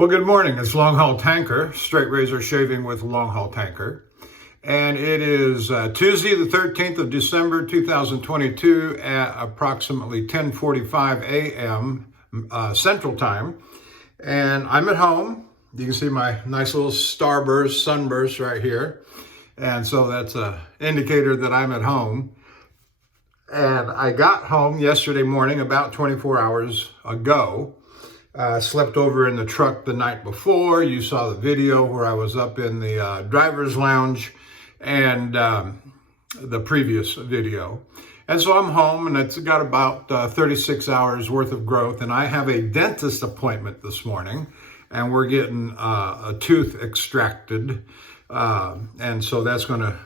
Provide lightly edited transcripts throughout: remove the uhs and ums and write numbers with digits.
Well, good morning. It's Longhaultanker, straight razor shaving with Longhaultanker. And it is Tuesday, the 13th of December, 2022 at approximately 10:45 a.m. Central Time. And I'm at home. You can see my nice little starburst, sunburst right here. And so that's an indicator that I'm at home. And I got home yesterday morning about 24 hours ago. Slept over in the truck the night before. You saw the video where I was up in the driver's lounge and the previous video. And so I'm home and it's got about 36 hours worth of growth. And I have a dentist appointment this morning and we're getting a tooth extracted. And so that's going to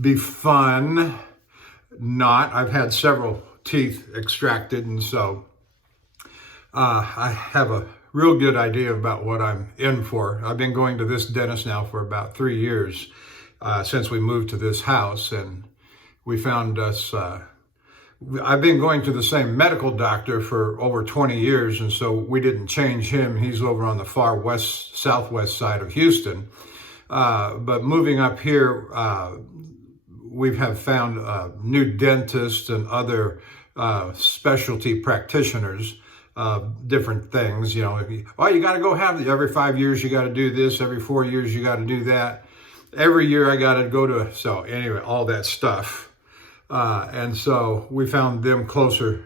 be fun. I've had several teeth extracted, and so I have a real good idea about what I'm in for. I've been going to this dentist now for about 3 years since we moved to this house, and we found us, I've been going to the same medical doctor for over 20 years, and so we didn't change him. He's over on the far west, southwest side of Houston. But moving up here, we have found new dentists and other specialty practitioners. Different things, you know, you got to go have every 5 years, you got to do this, every 4 years, you got to do that. Every year I got to go to, so anyway, all that stuff. And so we found them closer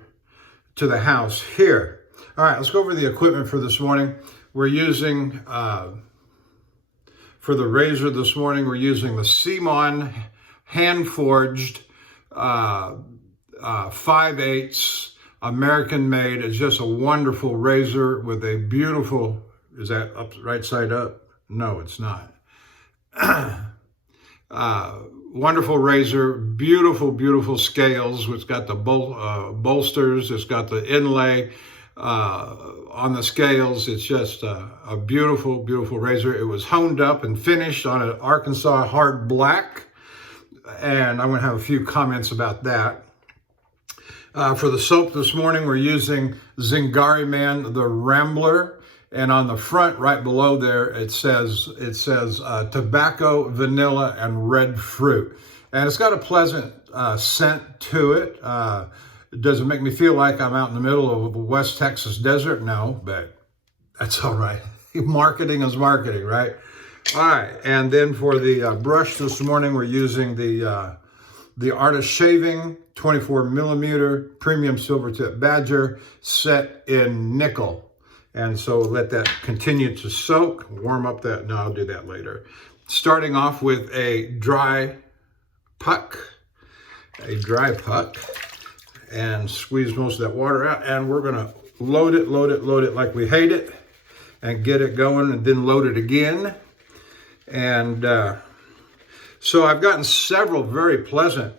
to the house here. All right, let's go over the equipment for this morning. We're using, for the razor this morning, we're using the C-MON hand-forged 5/8 American made. It's just a wonderful razor with a beautiful, is that up right side up? No, it's not. Wonderful razor, beautiful, beautiful scales. It's got the bolsters. It's got the inlay on the scales. It's just a beautiful, beautiful razor. It was honed up and finished on an Arkansas hard black. And I'm going to have a few comments about that. For the soap this morning, we're using Zingari the Rambler. And on the front, right below there, it says tobacco, vanilla, and red fruit. And it's got a pleasant scent to it. It doesn't make me feel like I'm out in the middle of the West Texas desert. No, but that's all right. Marketing is marketing, right? All right. And then for the brush this morning, we're using the Artist Shaving 24 millimeter premium silver tip badger set in nickel. And so let that continue to soak, warm up that. No, I'll do that later. Starting off with a dry puck, and squeeze most of that water out. And we're gonna load it like we hate it and get it going and then load it again. And so I've gotten several very pleasant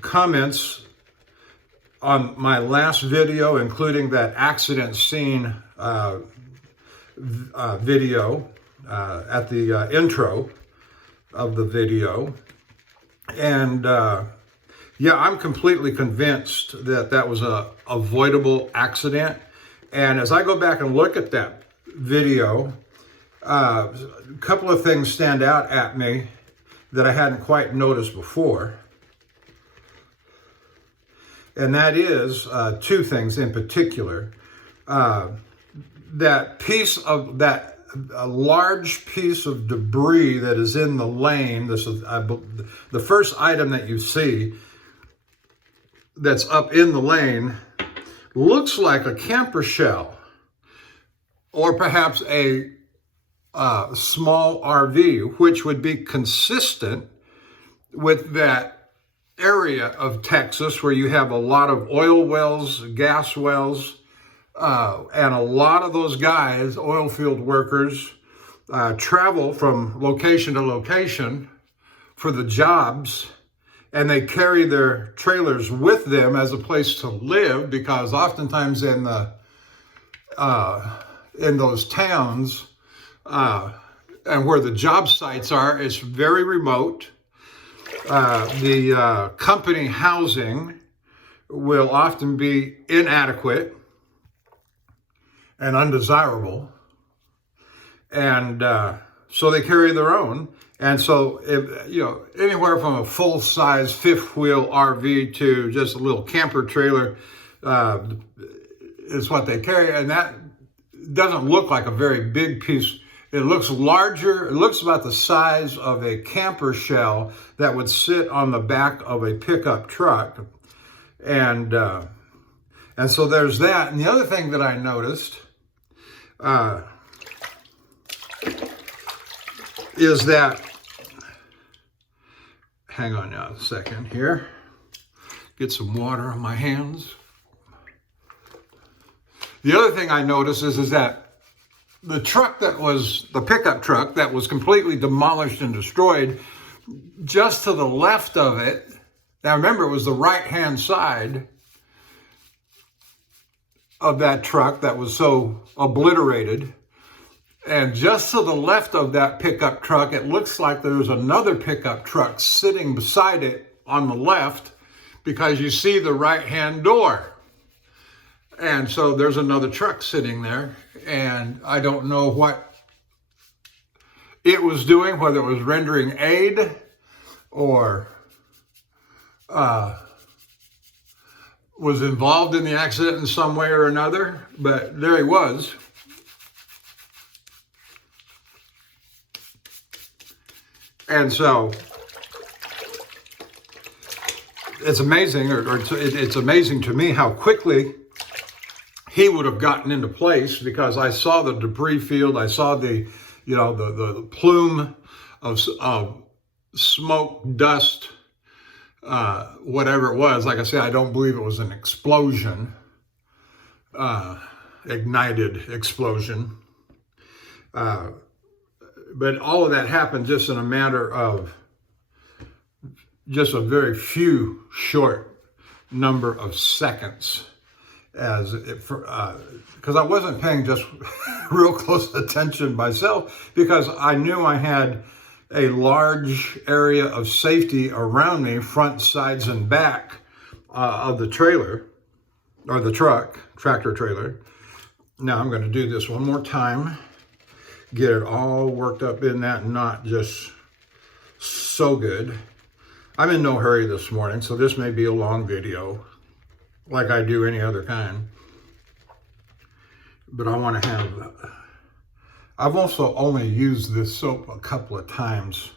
comments on my last video, including that accident scene video at the intro of the video. And yeah, I'm completely convinced that that was a avoidable accident. And as I go back and look at that video, a couple of things stand out at me that I hadn't quite noticed before. And that is two things in particular. That piece of that, a large piece of debris that is in the lane. This is the first item that you see that's up in the lane. Looks like a camper shell, or perhaps a small RV, which would be consistent with that area of Texas where you have a lot of oil wells, gas wells, and a lot of those guys, oil field workers, travel from location to location for the jobs, and they carry their trailers with them as a place to live, because oftentimes in those towns and where the job sites are, it's very remote. The company housing will often be inadequate, and undesirable. And so they carry their own. And so, anywhere from a full-size fifth-wheel RV to just a little camper trailer is what they carry. And that doesn't look like a very big piece. It looks larger. It looks about the size of a camper shell that would sit on the back of a pickup truck. And so there's that. And the other thing that I noticed is that, hang on now a second here, get some water on my hands. The other thing I noticed is that the pickup truck that was completely demolished and destroyed, just to the left of it, now remember it was the right-hand side of that truck that was so obliterated, and just to the left of that pickup truck, it looks like there's another pickup truck sitting beside it on the left, because you see the right-hand door. And so there's another truck sitting there, and I don't know what it was doing, whether it was rendering aid or was involved in the accident in some way or another, but there he was. And so it's amazing, it's amazing to me how quickly he would have gotten into place, because I saw the debris field. I saw the plume of smoke, dust, whatever it was. Like I said, I don't believe it was an explosion, ignited explosion. But all of that happened just in a matter of just a very few short number of seconds. Because I wasn't paying just real close attention myself, because I knew I had a large area of safety around me, front, sides, and back of the trailer, or the tractor trailer. Now I'm going to do this one more time, get it all worked up in that knot just so good. I'm in no hurry this morning, so this may be a long video, like I do any other kind. But I want to have, I've also only used this soap a couple of times,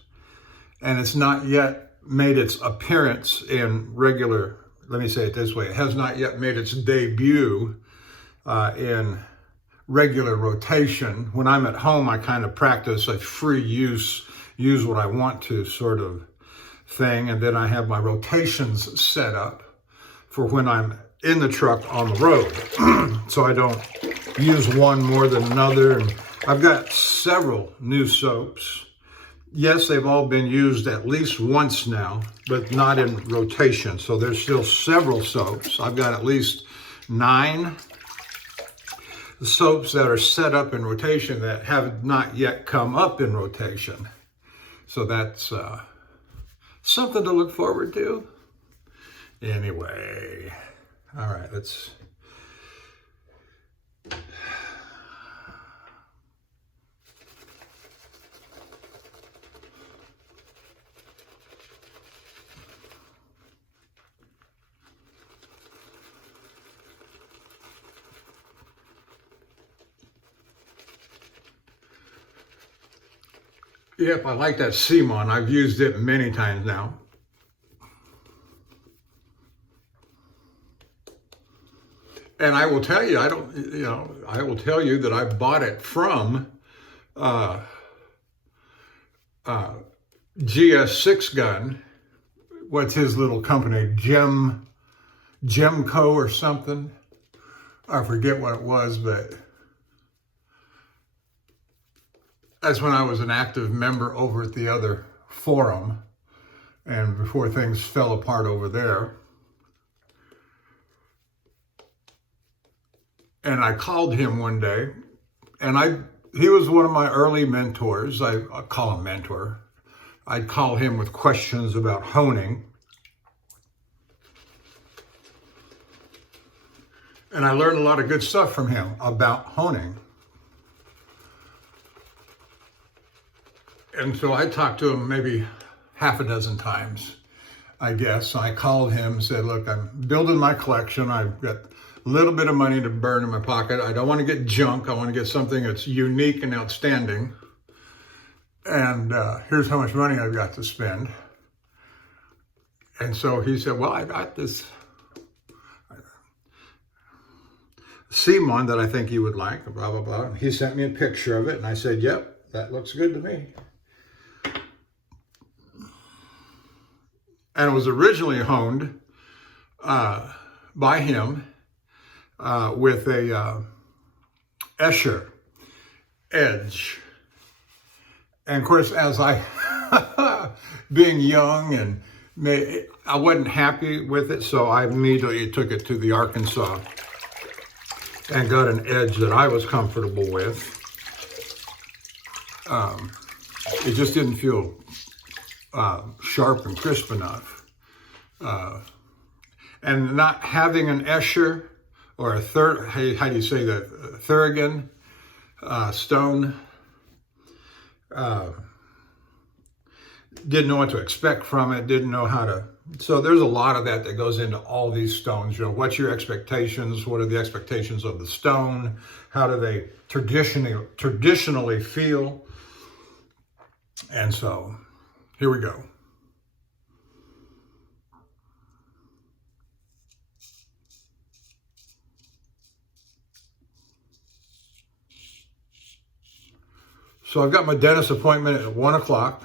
and it's not yet made its appearance in regular, let me say it this way, it has not yet made its debut in regular rotation. When I'm at home, I kind of practice a free use what I want to sort of thing, and then I have my rotations set up for when I'm in the truck on the road. So I don't use one more than another. And I've got several new soaps. Yes, they've all been used at least once now, but not in rotation. So there's still several soaps. I've got at least 9 soaps that are set up in rotation that have not yet come up in rotation. So that's something to look forward to. Anyway, all right, let's... Yep, I like that C-MON. I've used it many times now. And I will tell you, I will tell you that I bought it from GS6 Gun. What's his little company? Gemco or something. I forget what it was, but that's when I was an active member over at the other forum, and before things fell apart over there. And I called him one day, and he was one of my early mentors. I call him mentor. I'd call him with questions about honing. And I learned a lot of good stuff from him about honing. And so I talked to him maybe half a dozen times, I guess. I called him and said, look, I'm building my collection. I've got a little bit of money to burn in my pocket. I don't want to get junk. I want to get something that's unique and outstanding. And here's how much money I've got to spend. And so he said, well, I got this C-MON that I think you would like, blah, blah, blah. And he sent me a picture of it, and I said, yep, that looks good to me. And it was originally honed by him with a Escher edge. And of course, as I, being young, and I wasn't happy with it, so I immediately took it to the Arkansas and got an edge that I was comfortable with. It just didn't feel sharp and crisp enough. And not having an Escher or a how do you say that, Thurigan stone, didn't know what to expect from it, didn't know how to, so there's a lot of that goes into all these stones. You know, what's your expectations? What are the expectations of the stone? How do they traditionally feel? And so, here we go. So I've got my dentist appointment at 1 o'clock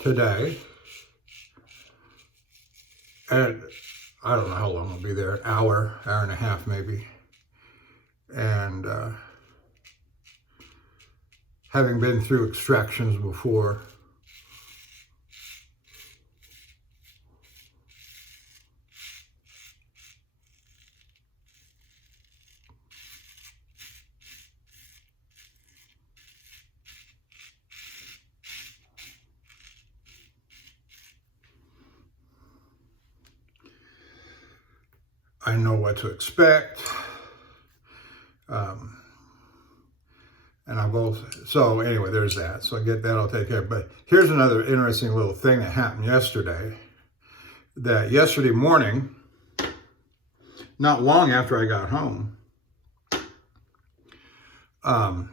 today. And I don't know how long I'll be there, an hour and a half maybe. And having been through extractions before, I know what to expect. And I both, so anyway, there's that. So I get that, I'll take care of it. But here's another interesting little thing that happened yesterday. That yesterday morning, not long after I got home, I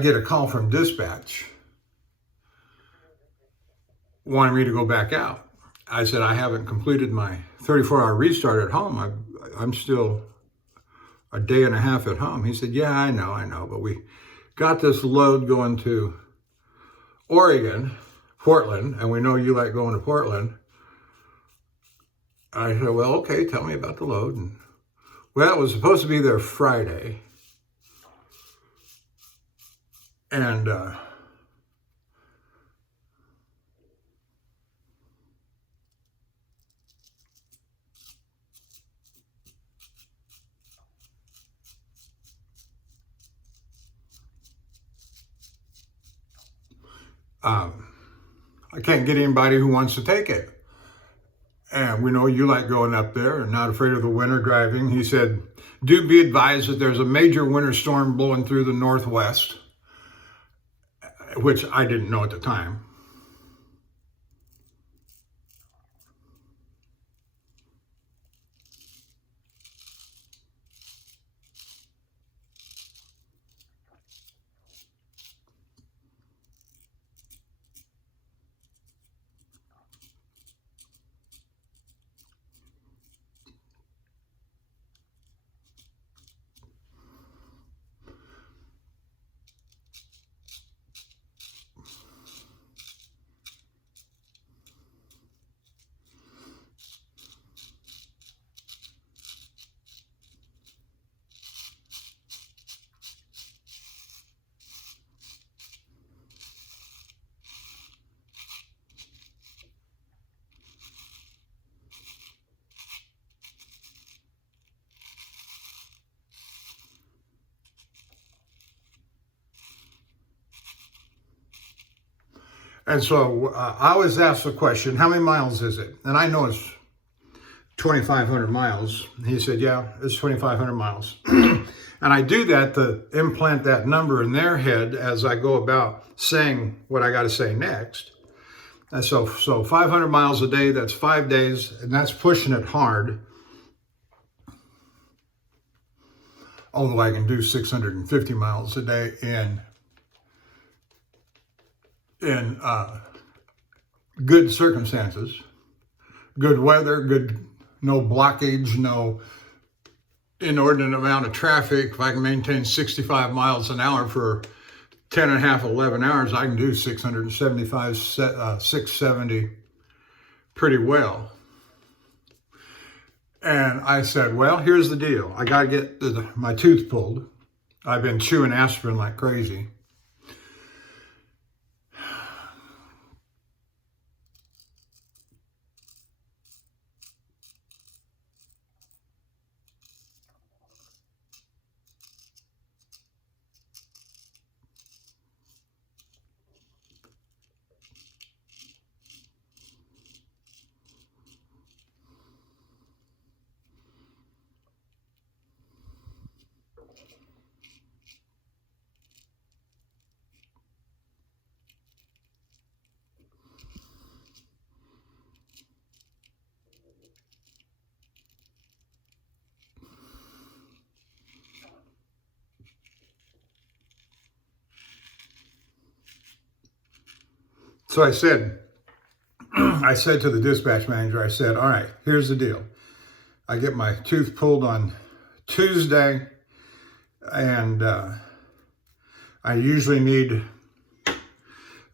get a call from dispatch wanting me to go back out. I said, I haven't completed my 34-hour restart at home. I'm still a day and a half at home. He said, yeah, I know, but we got this load going to Oregon, Portland, and we know you like going to Portland. I said, well, okay, tell me about the load. And, well, it was supposed to be there Friday. And I can't get anybody who wants to take it. And we know you like going up there and not afraid of the winter driving. He said, do be advised that there's a major winter storm blowing through the Northwest, which I didn't know at the time. And so I always ask the question, how many miles is it? And I know it's 2,500 miles. He said, yeah, it's 2,500 miles. And I do that to implant that number in their head as I go about saying what I got to say next. And so 500 miles a day, that's 5 days, and that's pushing it hard. Although I can do 650 miles a day in good circumstances, good weather, no blockage, no inordinate amount of traffic. If I can maintain 65 miles an hour for 10 and a half, 11 hours, I can do 675, 670 pretty well. And I said, well, here's the deal. I got to get my tooth pulled. I've been chewing aspirin like crazy. So I said to the dispatch manager, I said, all right, here's the deal. I get my tooth pulled on Tuesday, and I usually need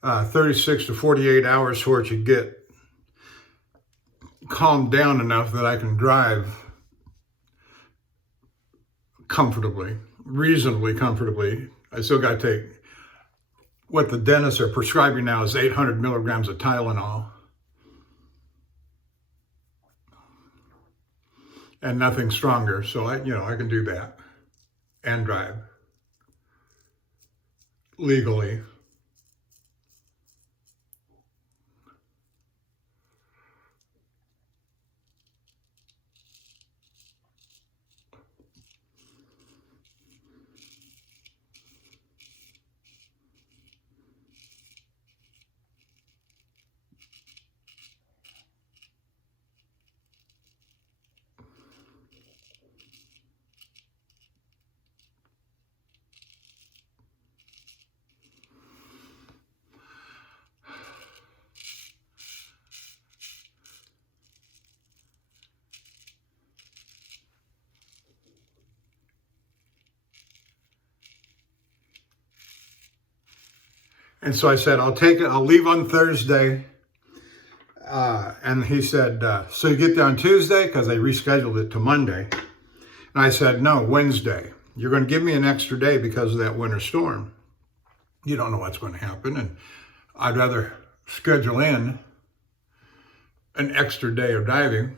36 to 48 hours for it to get calmed down enough that I can drive comfortably, reasonably comfortably. I still got to take what the dentists are prescribing now is 800 milligrams of Tylenol. And nothing stronger, so I can do that and drive legally. And so I said, I'll take it. I'll leave on Thursday. And he said, so you get there on Tuesday? Because they rescheduled it to Monday. And I said, no, Wednesday. You're going to give me an extra day because of that winter storm. You don't know what's going to happen. And I'd rather schedule in an extra day of driving.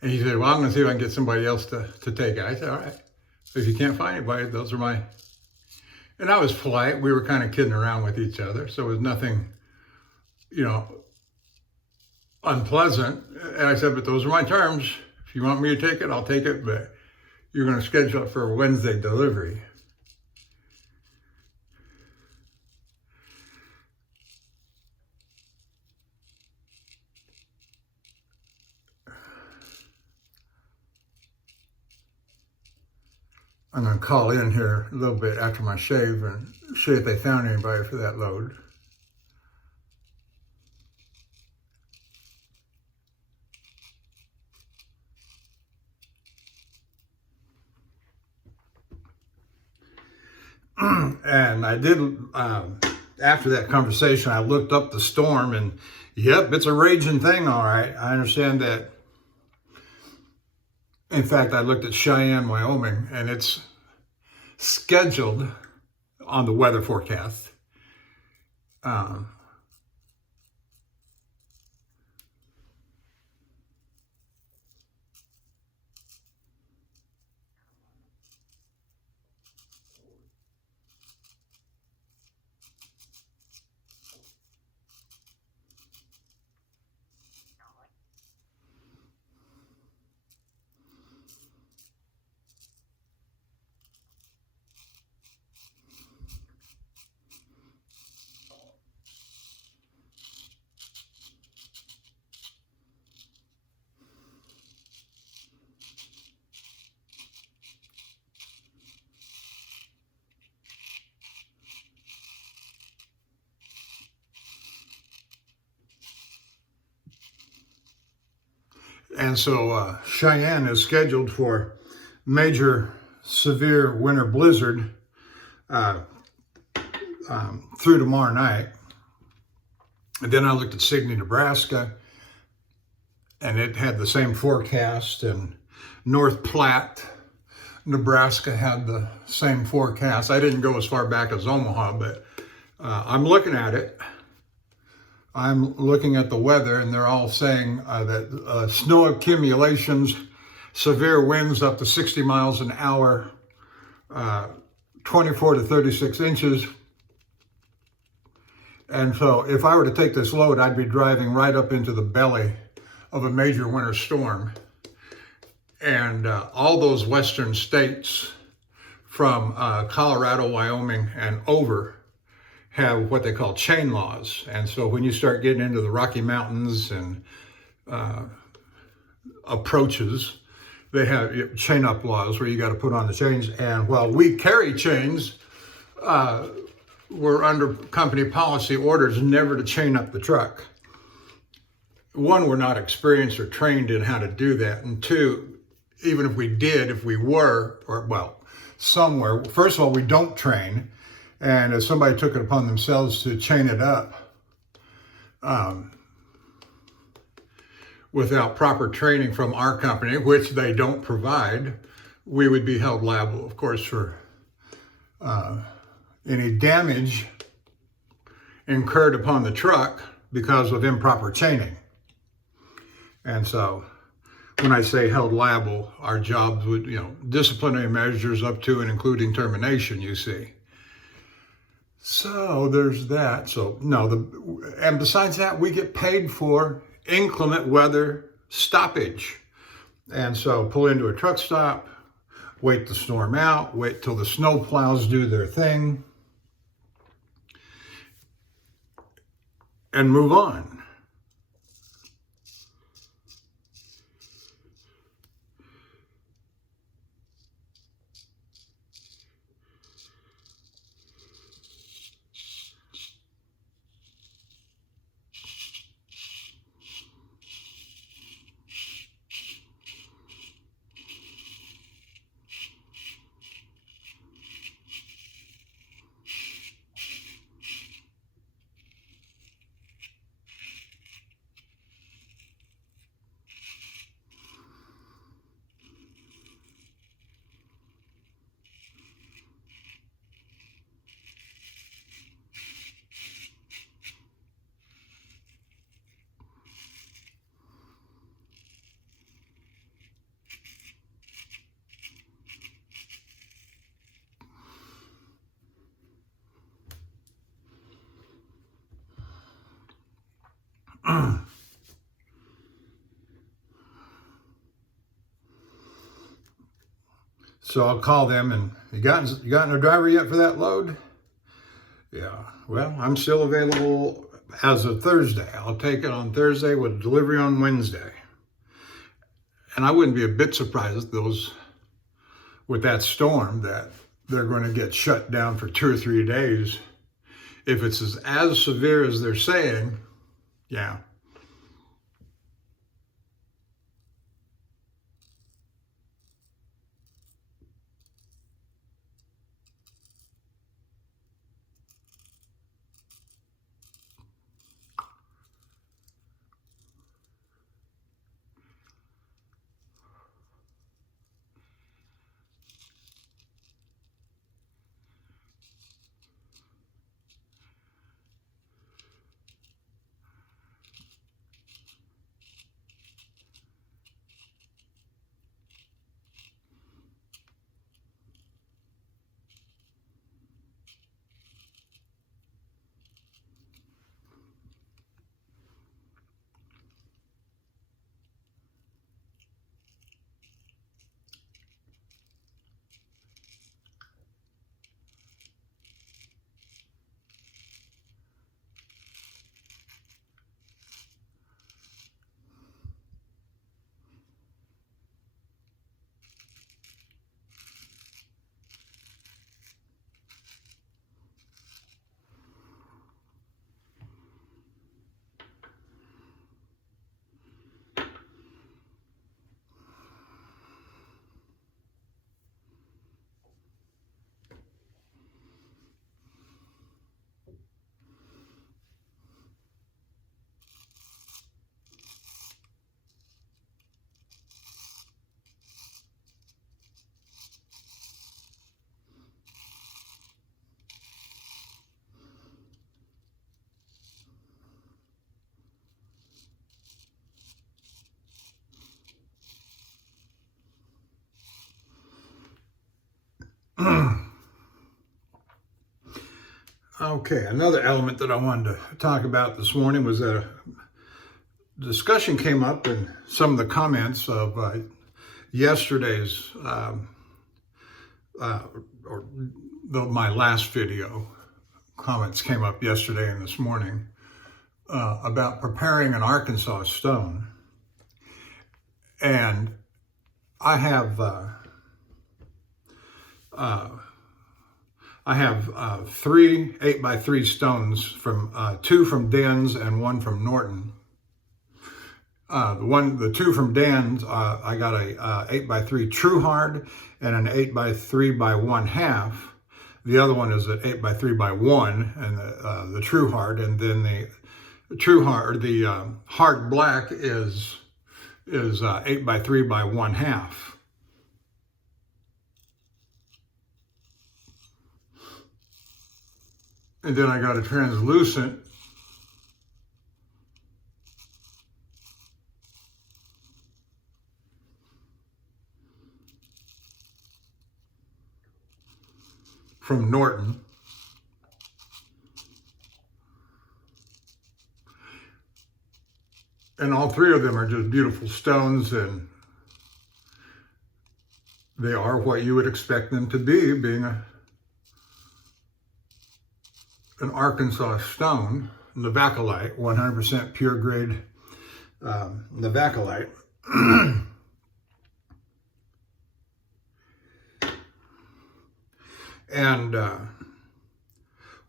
And he said, well, I'm going to see if I can get somebody else to take it. I said, all right. If you can't find anybody, those are my... And I was polite. We were kind of kidding around with each other. So it was nothing, unpleasant. And I said, but those are my terms. If you want me to take it, I'll take it. But you're going to schedule it for a Wednesday delivery. I'm going to call in here a little bit after my shave and see if they found anybody for that load. And I did, after that conversation, I looked up the storm and, yep, it's a raging thing, all right. I understand that. In fact, I looked at Cheyenne, Wyoming, and it's scheduled on the weather forecast. And so Cheyenne is scheduled for major severe winter blizzard through tomorrow night. And then I looked at Signey, Nebraska, and it had the same forecast, and North Platte, Nebraska had the same forecast. I didn't go as far back as Omaha, but I'm looking at it. I'm looking at the weather, and they're all saying that snow accumulations, severe winds up to 60 miles an hour, 24 to 36 inches. And so if I were to take this load, I'd be driving right up into the belly of a major winter storm. And all those western states from Colorado, Wyoming, and over have what they call chain laws. And so when you start getting into the Rocky Mountains and approaches, they have chain up laws where you got to put on the chains. And while we carry chains, we're under company policy orders never to chain up the truck. One, we're not experienced or trained in how to do that. And two, even if we did, if we were, or well, somewhere, first of all, we don't train. And if somebody took it upon themselves to chain it up without proper training from our company, which they don't provide, we would be held liable, of course, for any damage incurred upon the truck because of improper chaining. And so when I say held liable, our jobs would, disciplinary measures up to and including termination, you see. So there's that. So no, and besides that, we get paid for inclement weather stoppage. And so pull into a truck stop, wait the storm out, wait till the snow plows do their thing, and move on. So I'll call them and, you gotten a driver yet for that load? Yeah, well, I'm still available as of Thursday. I'll take it on Thursday with delivery on Wednesday. And I wouldn't be a bit surprised with that storm that they're going to get shut down for 2 or 3 days. If it's as severe as they're saying, yeah. Okay, another element that I wanted to talk about this morning was that a discussion came up in some of the comments of yesterday's, my last video. Comments came up yesterday and this morning about preparing an Arkansas stone. And I have three 8x3 stones from two from Den's and one from Norton. The two from Dan's, I got a 8x3 True Hard and an 8x3 by 1/2. The other one is an 8x3 by 1, and the True Hard, and then the True Hard, the Hard Black is 8x3 by 1/2. And then I got a translucent from Norton. And all three of them are just beautiful stones, and they are what you would expect them to be, being an Arkansas stone, Navacolite, 100% pure grade Navacolite. And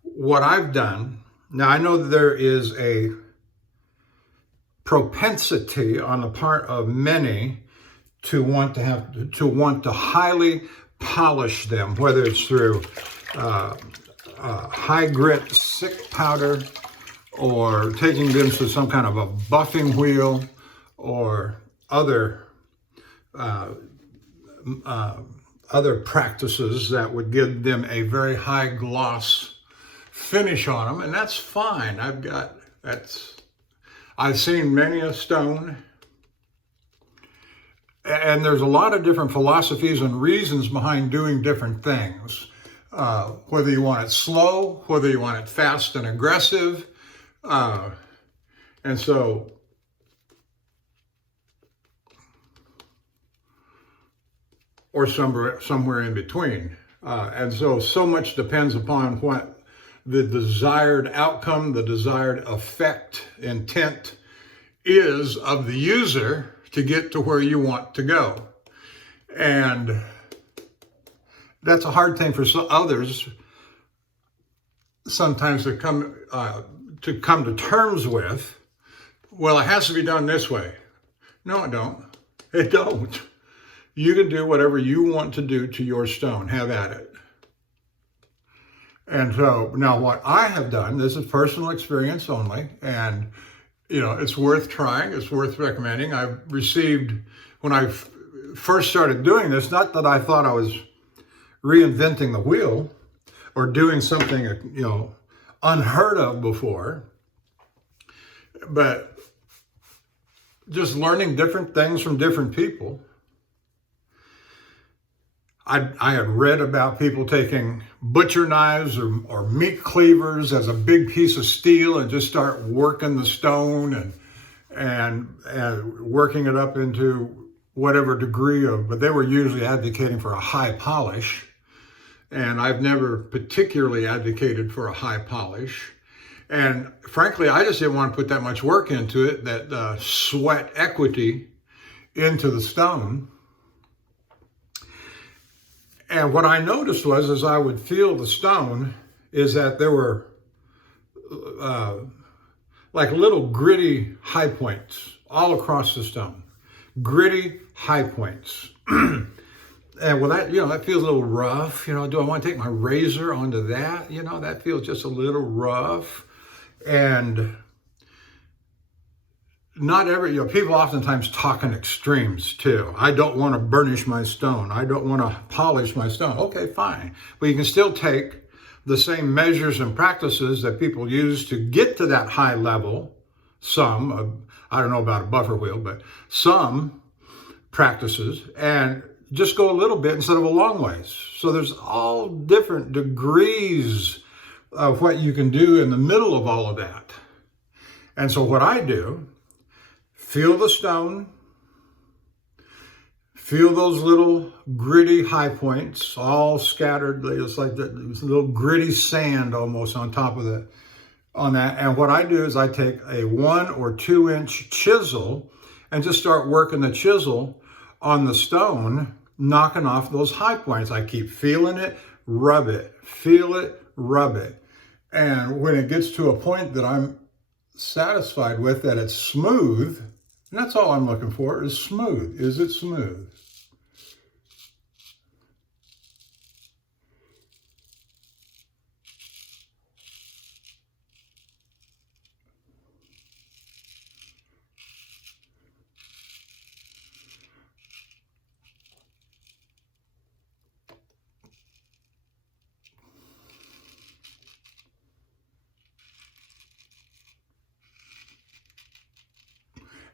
what I've done, now I know that there is a propensity on the part of many to want to highly polish them, whether it's through high grit sick powder, or taking them to some kind of a buffing wheel, or other practices that would give them a very high gloss finish on them, and that's fine. I've seen many a stone, and there's a lot of different philosophies and reasons behind doing different things. Whether you want it slow, whether you want it fast and aggressive, and so or somewhere in between. And so much depends upon what the desired outcome, the desired effect, intent is of the user to get to where you want to go. And that's a hard thing for others sometimes to come to terms with. Well, it has to be done this way. No, it don't. It don't. You can do whatever you want to do to your stone. Have at it. And so now what I have done, this is personal experience only, and it's worth trying, it's worth recommending. I've received, when I first started doing this, not that I thought I was reinventing the wheel or doing something unheard of before, but just learning different things from different people. I had read about people taking butcher knives or meat cleavers as a big piece of steel and just start working the stone and working it up into whatever degree but they were usually advocating for a high polish. And I've never particularly advocated for a high polish. And frankly, I just didn't want to put that much work into it, that sweat equity into the stone. And what I noticed was, as I would feel the stone, is that there were like little gritty high points all across the stone. Gritty high points. And well, that feels a little rough. Do I want to take my razor onto that? That feels just a little rough. And not people oftentimes talk in extremes too. I don't want to burnish my stone. I don't want to polish my stone. Okay, fine. But you can still take the same measures and practices that people use to get to that high level. I don't know about a buffer wheel, but some practices, and just go a little bit instead of a long ways. So there's all different degrees of what you can do in the middle of all of that. And so what I do, feel the stone, feel those little gritty high points all scattered. It's like that little gritty sand almost on top of that. And what I do is I take a 1 or 2 inch chisel and just start working the chisel on the stone, knocking off those high points. I keep feeling it, rub it, feel it, rub it. And when it gets to a point that I'm satisfied with, that it's smooth, and that's all I'm looking for, is smooth. Is it smooth?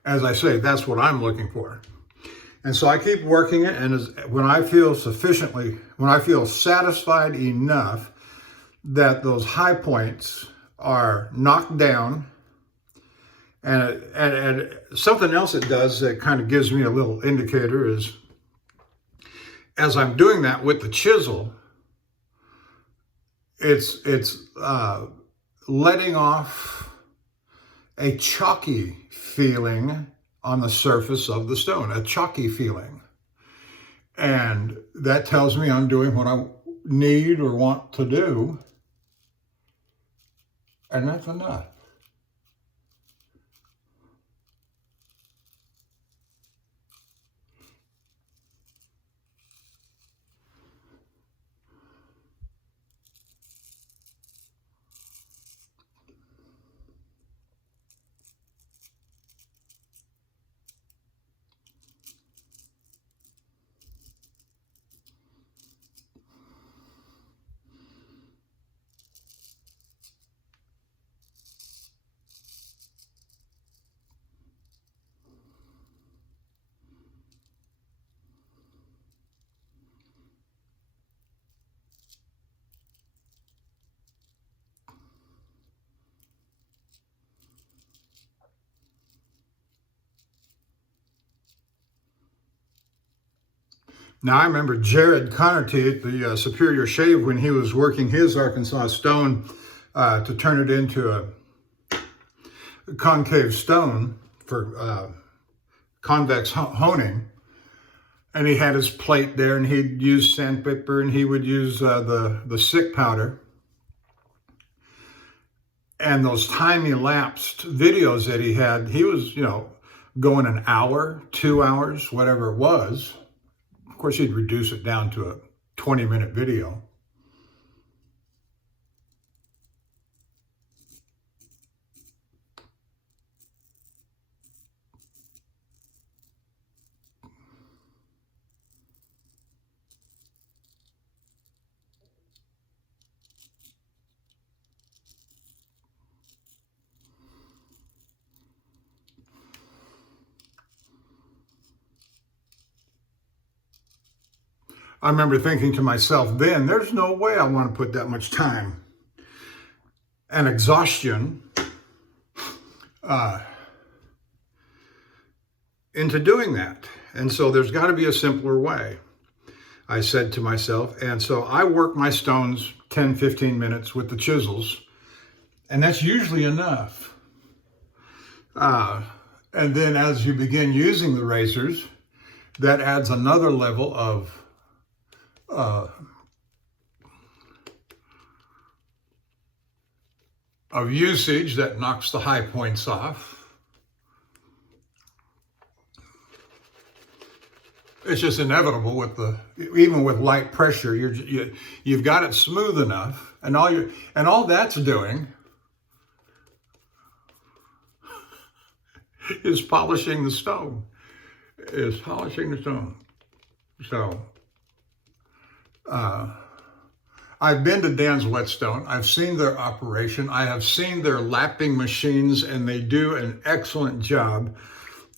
As I say, that's what I'm looking for. And so I keep working it, and when I feel satisfied enough that those high points are knocked down, and something else it does that kind of gives me a little indicator is, as I'm doing that with the chisel, it's letting off a chalky feeling on the surface of the stone, a chalky feeling. And that tells me I'm doing what I need or want to do. And that's enough. Now, I remember Jared Connerty at the Superior Shave, when he was working his Arkansas stone to turn it into a concave stone for convex honing. And he had his plate there, and he'd use sandpaper, and he would use the sick powder. And those time-elapsed videos that he was, going an hour, 2 hours, whatever it was. Of course, he'd reduce it down to a 20-minute video. I remember thinking to myself then, there's no way I want to put that much time and exhaustion into doing that. And so there's got to be a simpler way, I said to myself. And so I work my stones 10, 15 minutes with the chisels, and that's usually enough. And then as you begin using the razors, that adds another level of usage that knocks the high points off. It's just inevitable with even with light pressure, you've got it smooth enough, and all that's doing is polishing the stone. So I've been to Dan's Whetstone. I've seen their operation. I have seen their lapping machines, and they do an excellent job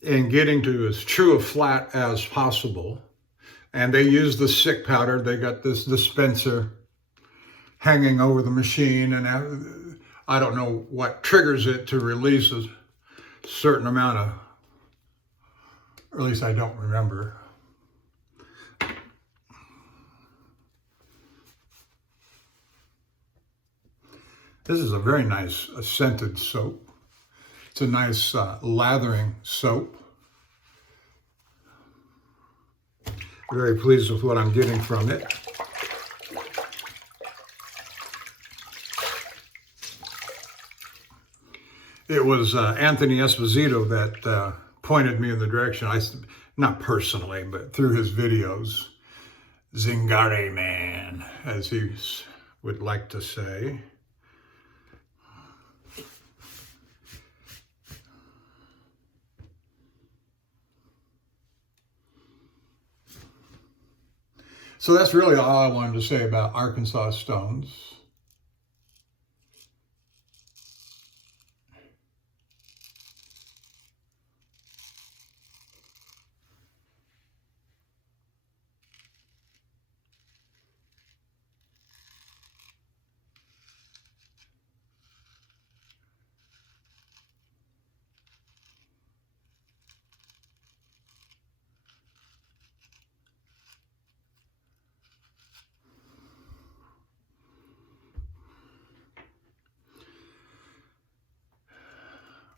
in getting to as true a flat as possible. And they use the sick powder. They got this dispenser hanging over the machine, and I don't know what triggers it to release a certain amount of, or at least I don't remember. This is a very nice scented soap. It's a nice lathering soap. Very pleased with what I'm getting from it. It was Anthony Esposito that pointed me in the direction, not personally, but through his videos. Zingari man, as he would like to say. So that's really all I wanted to say about Arkansas stones.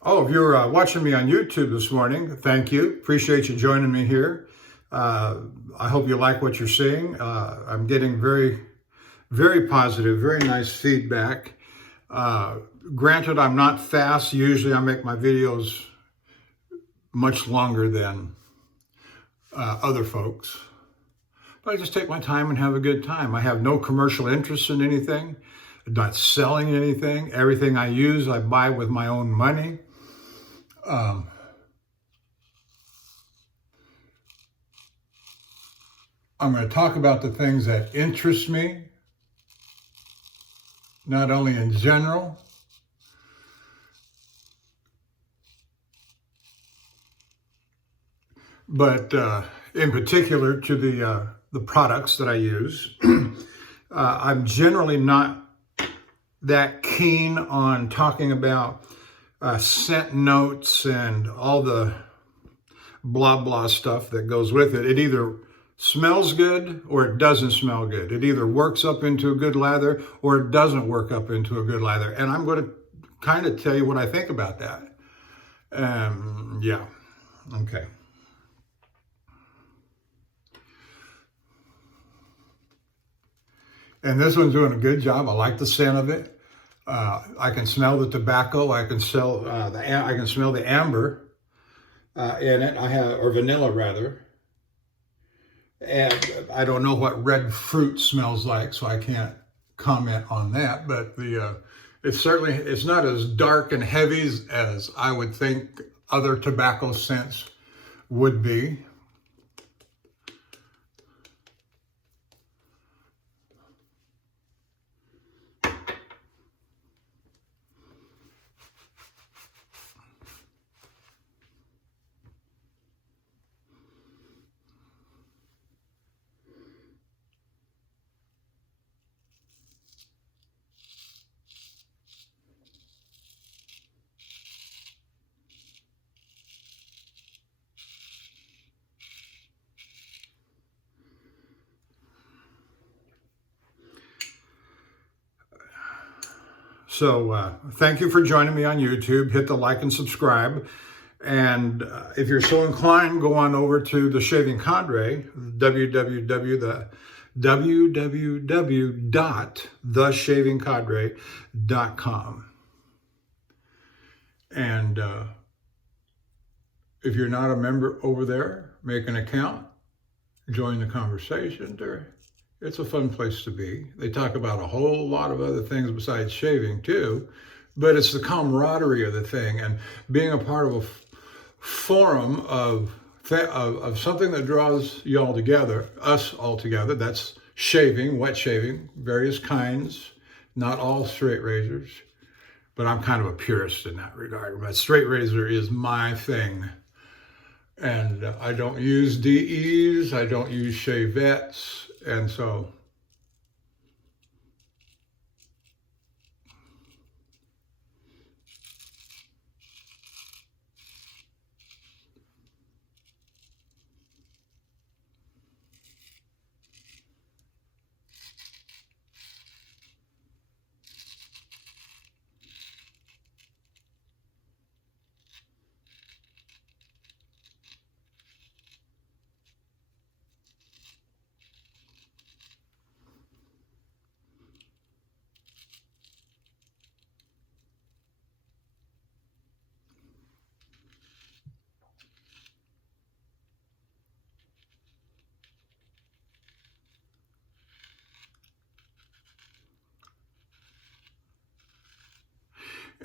Oh, if you're watching me on YouTube this morning, thank you. Appreciate you joining me here. I hope you like what you're seeing. I'm getting very, very positive, very nice feedback. Granted, I'm not fast. Usually I make my videos much longer than other folks. But I just take my time and have a good time. I have no commercial interest in anything. I'm not selling anything. Everything I use, I buy with my own money. I'm going to talk about the things that interest me, not only in general, but in particular to the products that I use. I'm generally not that keen on talking about scent notes and all the blah blah stuff that goes with it. It either smells good or it doesn't smell good. It either works up into a good lather or it doesn't work up into a good lather. And I'm going to kind of tell you what I think about that. Yeah, okay. And this one's doing a good job. I like the scent of it. I can smell the tobacco. I can smell the amber in it. Or vanilla rather. And I don't know what red fruit smells like, so I can't comment on that. But it's not as dark and heavy as I would think other tobacco scents would be. So thank you for joining me on YouTube. Hit the like and subscribe. And if you're so inclined, go on over to the Shaving Cadre, www.theshavingcadre.com. And if you're not a member over there, make an account, join the conversation. It's a fun place to be. They talk about a whole lot of other things besides shaving too, but it's the camaraderie of the thing and being a part of a forum of something that draws you all together, us all together. That's shaving, wet shaving, various kinds, not all straight razors, but I'm kind of a purist in that regard. But straight razor is my thing. And I don't use DEs, I don't use shavettes, and so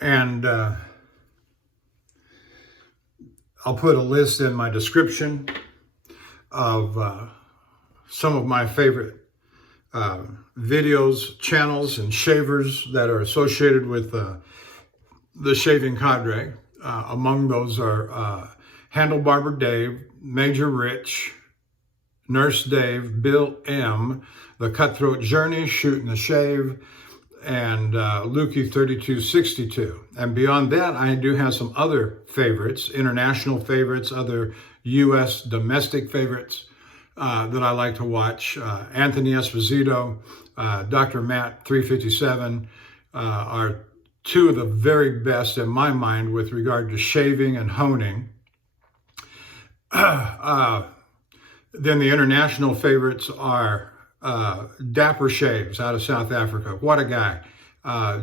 and I'll put a list in my description of some of my favorite videos, channels, and shavers that are associated with the shaving cadre. Among those are Handlebarber Dave, Major Rich, Nurse Dave, Bill M, The Cutthroat Journey, Shooting the Shave, and Lukey 3262. And beyond that, I do have some other favorites, international favorites, other U.S. domestic favorites that I like to watch. Anthony Esposito, Dr. Matt 357 are two of the very best in my mind with regard to shaving and honing. Then the international favorites are Dapper Shaves out of South Africa. What a guy.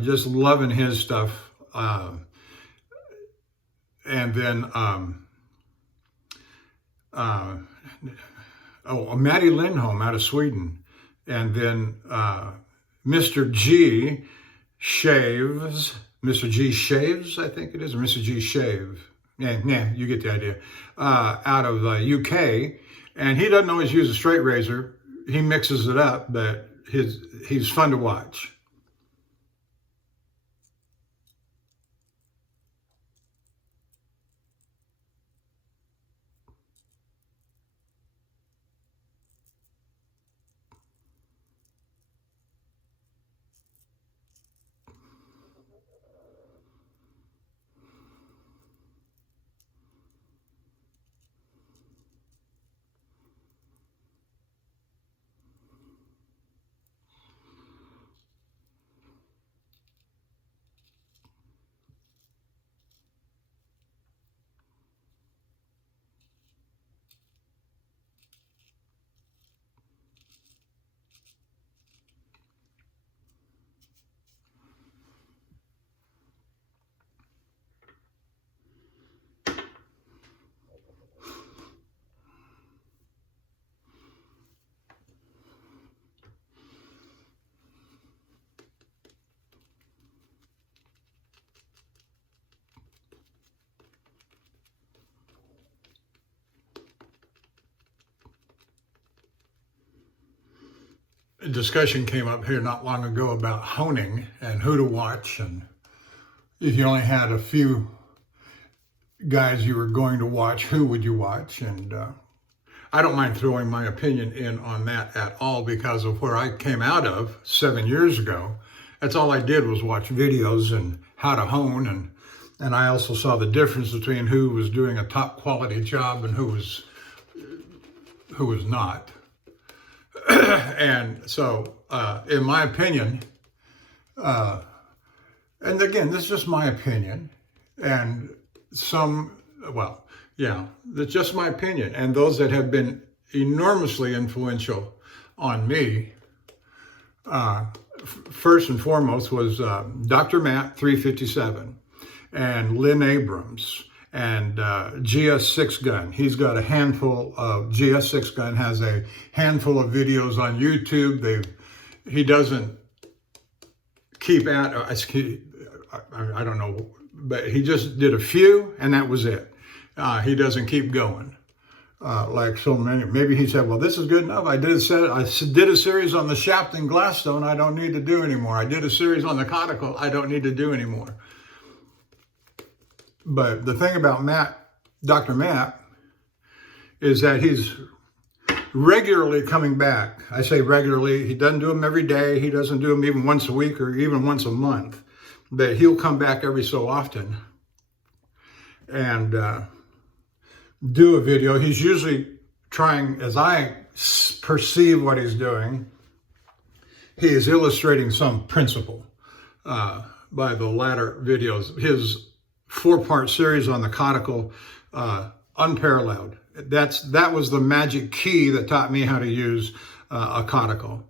Just loving his stuff. And then, Maddie Lindholm out of Sweden. And then Mr. G Shaves. Mr. G Shaves, I think it is. Or Mr. G Shave. Yeah, you get the idea. Out of UK. And he doesn't always use a straight razor. He mixes it up, but he's fun to watch. A discussion came up here not long ago about honing and who to watch, and if you only had a few guys you were going to watch, who would you watch? And I don't mind throwing my opinion in on that at all, because of where I came out of 7 years ago. That's all I did was watch videos and how to hone, and I also saw the difference between who was doing a top quality job and who was not. And so, in my opinion, and again, this is just my opinion, and that's just my opinion. And those that have been enormously influential on me, first and foremost was Dr. Matt 357 and Lynn Abrams and GS6 Gun. He's got a handful of, GS6 Gun has a handful of videos on YouTube. He doesn't keep at, I don't know, but he just did a few and that was it. He doesn't keep going like so many. Maybe he said, well, this is good enough. I did a series on the shaft and glassstone. I don't need to do anymore. I did a series on the conical. I don't need to do anymore. But the thing about Dr. Matt, is that he's regularly coming back. I say regularly, he doesn't do them every day. He doesn't do them even once a week or even once a month, but he'll come back every so often and do a video. He's usually trying, as I perceive what he's doing, he is illustrating some principle by the latter videos. His 4-part series on the conical, unparalleled. That was the magic key that taught me how to use a conical.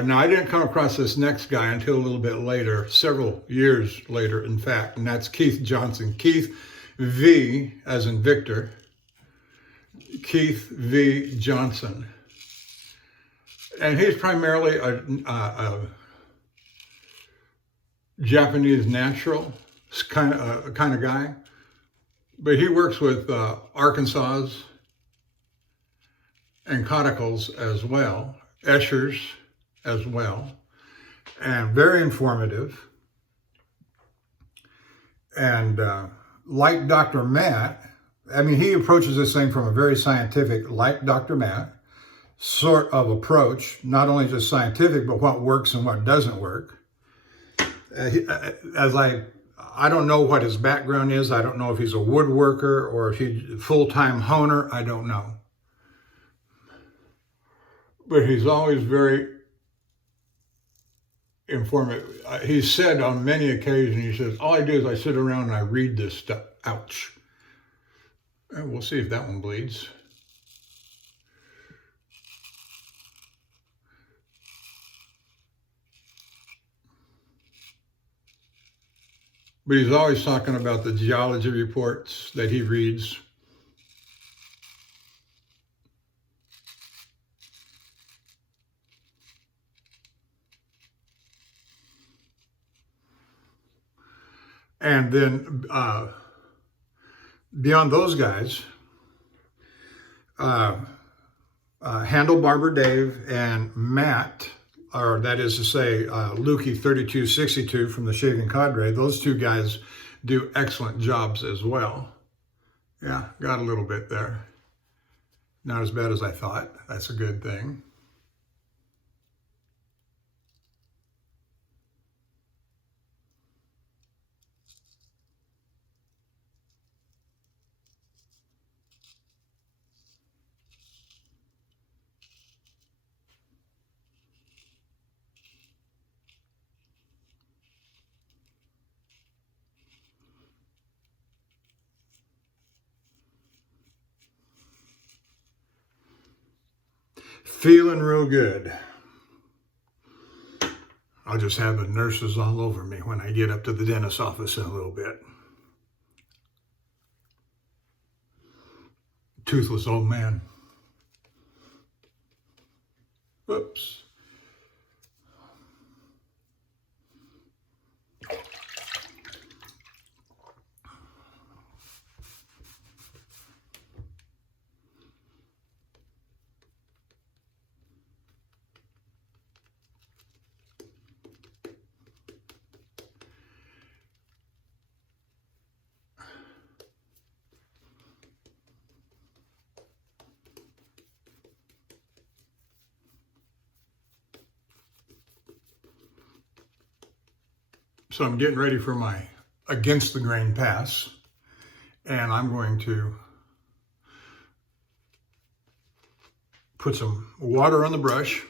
Now, I didn't come across this next guy until a little bit later, several years later, in fact, and that's Keith Johnson. Keith V, as in Victor, Keith V. Johnson. And he's primarily a Japanese natural kind of guy, but he works with Arkansas and conicals as well, Eschers as well, and very informative. And like Dr. Matt, I mean, he approaches this thing from a very scientific, like Dr. Matt, sort of approach, not only just scientific, but what works and what doesn't work. I don't know what his background is. I don't know if he's a woodworker or if he's a full-time honer. I don't know. But he's always very informative. He's said on many occasions, he says, all I do is I sit around and I read this stuff. Ouch. And we'll see if that one bleeds. But he's always talking about the geology reports that he reads. And then beyond those guys, Handlebarber Dave and Matt, or that is to say, Lukey 3262 from the Shaving Cadre, those two guys do excellent jobs as well. Yeah, got a little bit there. Not as bad as I thought. That's a good thing. Feeling real good. I'll just have the nurses all over me when I get up to the dentist's office in a little bit. Toothless old man. Whoops. So I'm getting ready for my against the grain pass, and I'm going to put some water on the brush.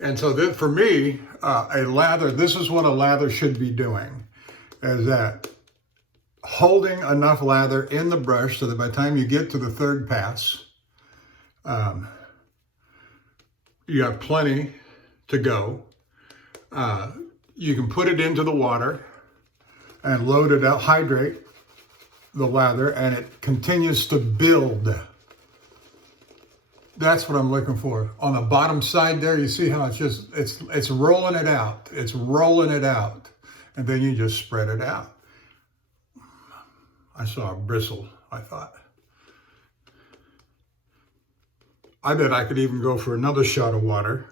And so then for me, a lather, this is what a lather should be doing, is that holding enough lather in the brush so that by the time you get to the third pass, you have plenty to go. You can put it into the water and load it out, hydrate the lather, and it continues to build. That's what I'm looking for. On the bottom side there, you see how it's rolling it out. It's rolling it out. And then you just spread it out. I saw a bristle, I thought. I bet I could even go for another shot of water.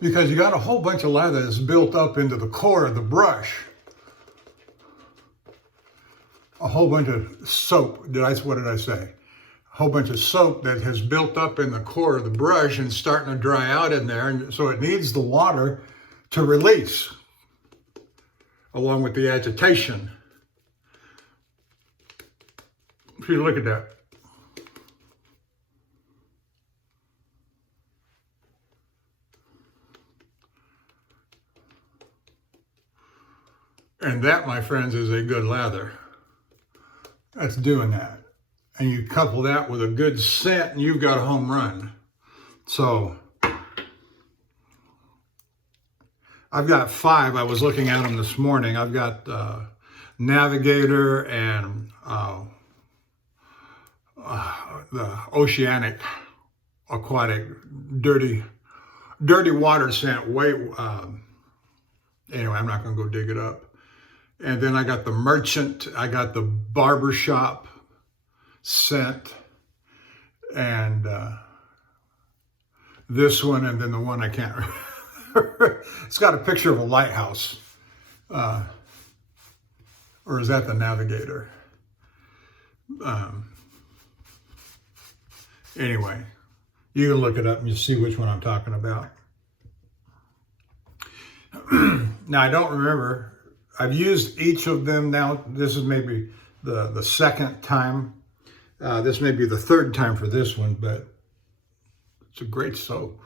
Because you got a whole bunch of lather that's built up into the core of the brush. A whole bunch of soap, what did I say? A whole bunch of soap that has built up in the core of the brush and starting to dry out in there. And so it needs the water to release, along with the agitation. See, look at that. And that, my friends, is a good lather. That's doing that. And you couple that with a good scent and you've got a home run. So I've got 5. I was looking at them this morning. I've got Navigator and the Oceanic Aquatic Dirty Water scent. Anyway, I'm not going to go dig it up. And then I got the Merchant, I got the Barbershop scent, and this one, and then the one I can't remember. It's got a picture of a lighthouse. Or is that the Navigator? Anyway, you can look it up and you see which one I'm talking about. Now, I don't remember. I've used each of them now. This is maybe the second time. This may be the third time for this one, but it's a great soap.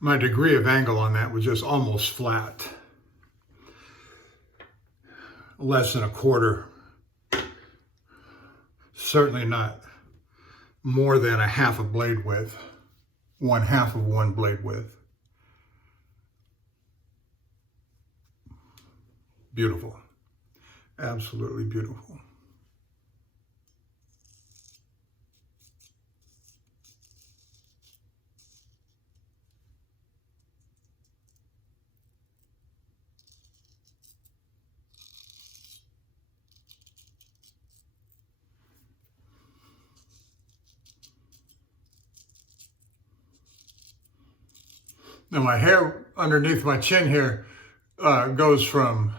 My degree of angle on that was just almost flat. Less than a quarter. Certainly not more than a half a blade width. 1/2 of one blade width. Beautiful. Absolutely beautiful. Now my hair underneath my chin here goes from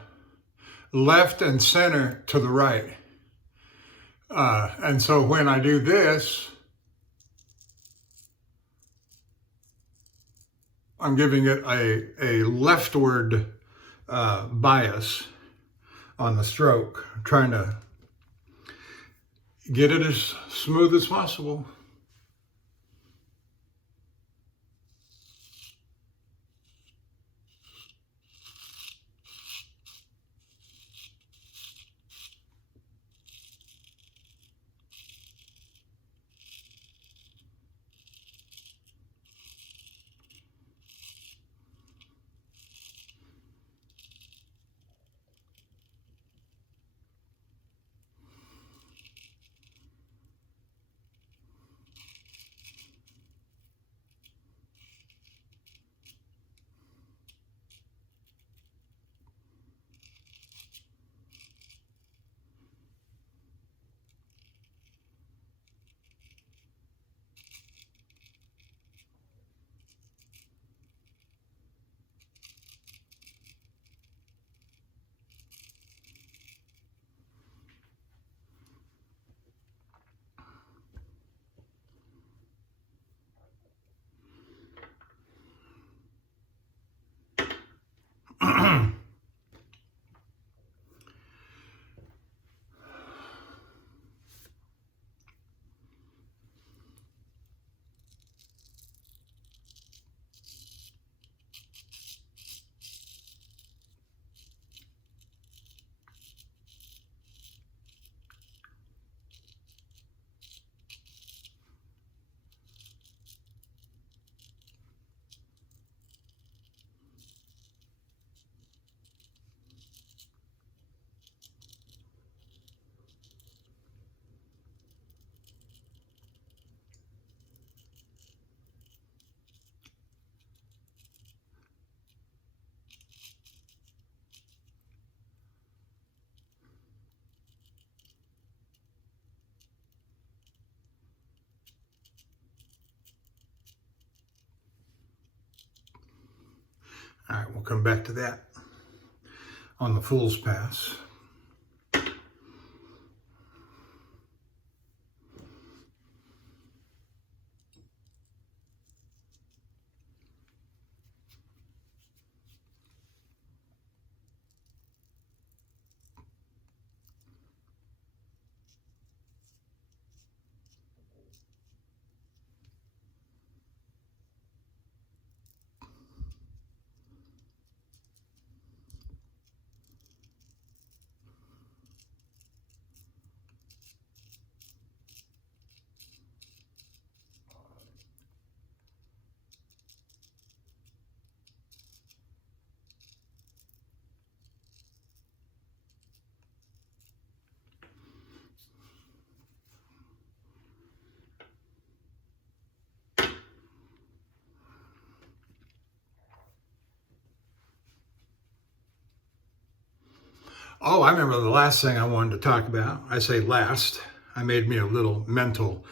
left and center to the right. And so when I do this, I'm giving it a leftward bias on the stroke, trying to get it as smooth as possible. All right, we'll come back to that on the Fool's Pass. Oh, I remember the last thing I wanted to talk about. I say last. I made me a little mental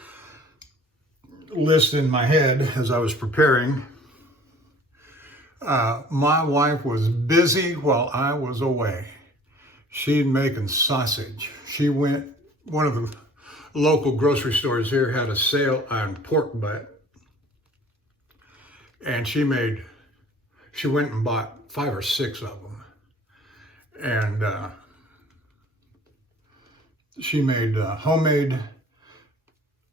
list in my head as I was preparing. My wife was busy while I was away. She'd making sausage. She went, one of the local grocery stores here had a sale on pork butt. And she went and bought 5 or 6 of them. And she made homemade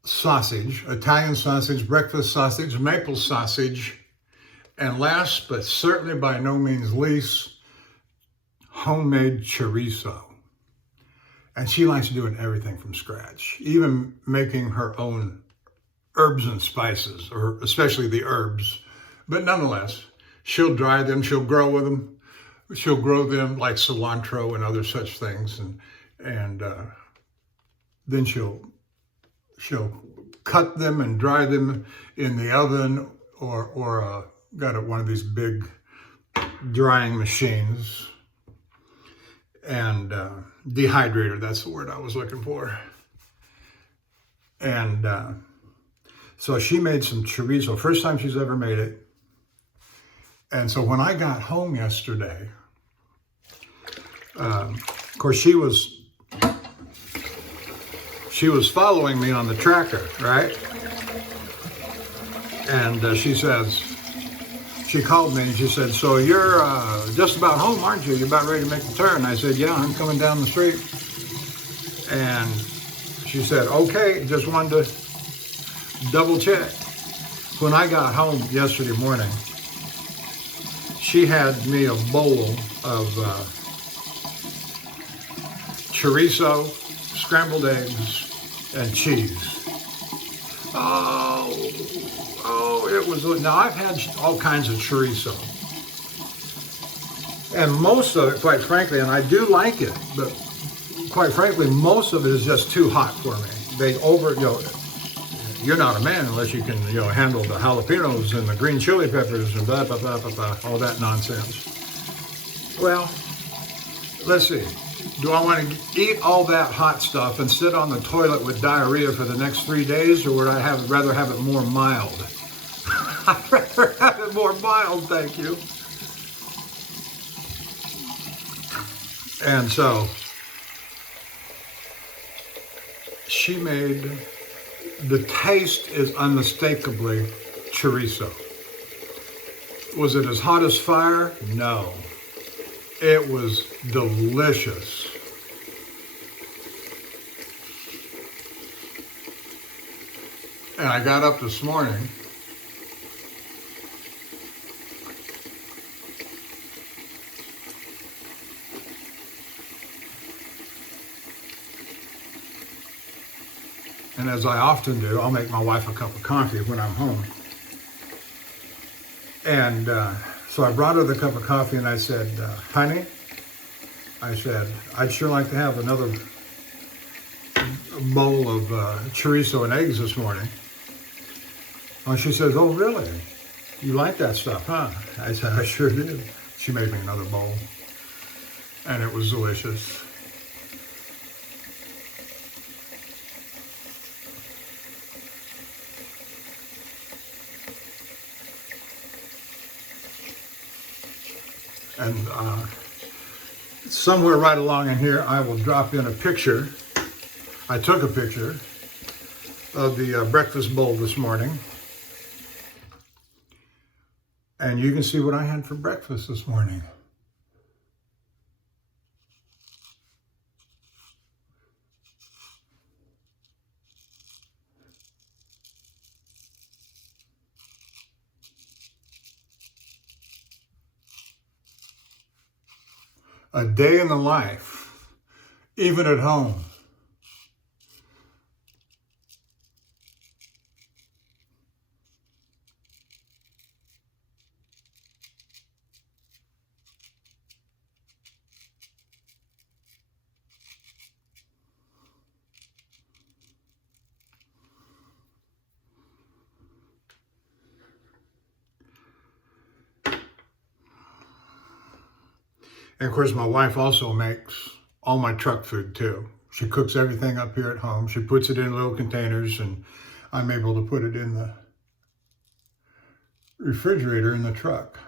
sausage, Italian sausage, breakfast sausage, maple sausage, and last but certainly by no means least, homemade chorizo. And she likes doing everything from scratch, even making her own herbs and spices, or especially the herbs. But nonetheless, she'll dry them, she'll grow with them. She'll grow them like cilantro and other such things, and then she'll cut them and dry them in the oven, or got one of these big drying machines, and dehydrator, that's the word I was looking for. And so she made some chorizo, first time she's ever made it. And so when I got home yesterday, of course, she was following me on the tracker, right? And she called me and she said, so you're just about home, aren't you? You're about ready to make the turn. I said, yeah, I'm coming down the street. And she said, okay, just wanted to double check. When I got home yesterday morning, she had me a bowl of chorizo, scrambled eggs, and cheese. It was, now I've had all kinds of chorizo. And most of it, quite frankly, and I do like it, but quite frankly, most of it is just too hot for me. You're not a man unless you can, handle the jalapenos and the green chili peppers and blah, blah, blah, blah, blah, all that nonsense. Well, let's see. Do I want to eat all that hot stuff and sit on the toilet with diarrhea for the next 3 days, or would I rather have it more mild? I'd rather have it more mild, thank you. And so, she made, the taste is unmistakably chorizo. Was it as hot as fire? No. It was delicious. And I got up this morning and as I often do, I'll make my wife a cup of coffee when I'm home. And so I brought her the cup of coffee and I said, honey, I said, I'd sure like to have another bowl of chorizo and eggs this morning. And she says, oh, really? You like that stuff, huh? I said, I sure did. She made me another bowl. And it was delicious. And somewhere right along in here, I will drop in a picture. I took a picture of the breakfast bowl this morning. And you can see what I had for breakfast this morning. A day in the life, even at home. And of course, my wife also makes all my truck food too. She cooks everything up here at home. She puts it in little containers and I'm able to put it in the refrigerator in the truck.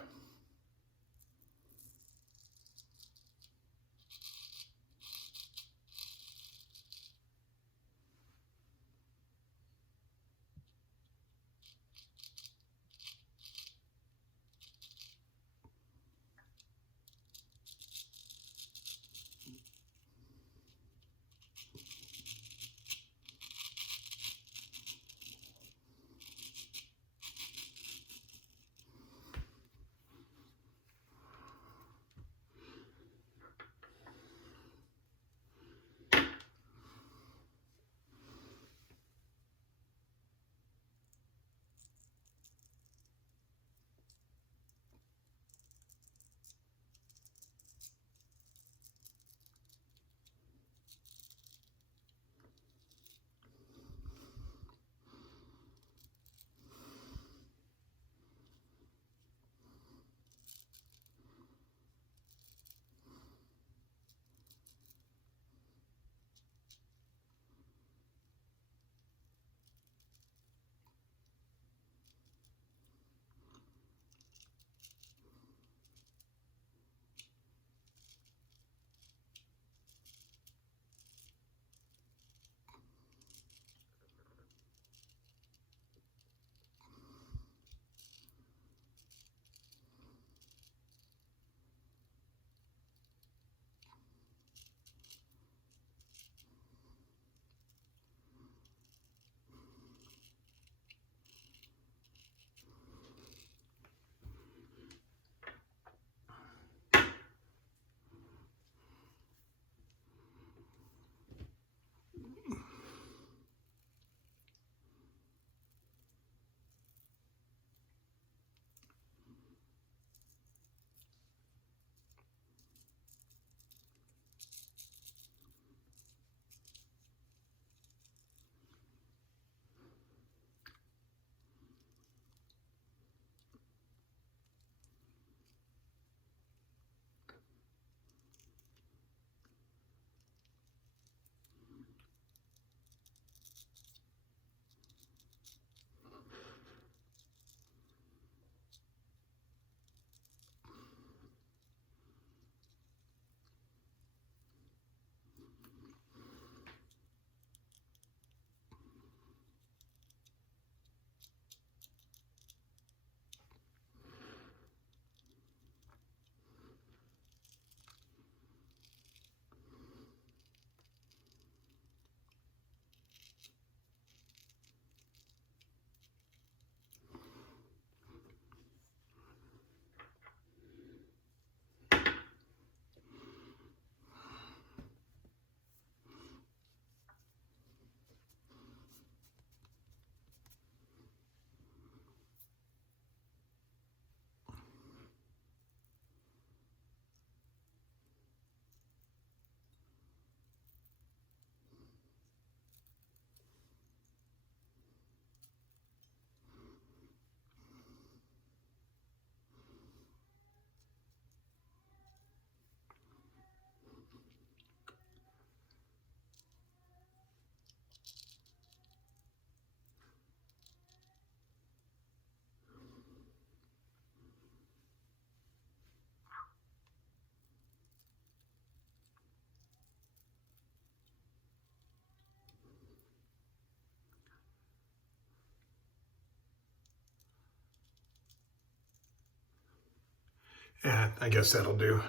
Yeah, I guess that'll do.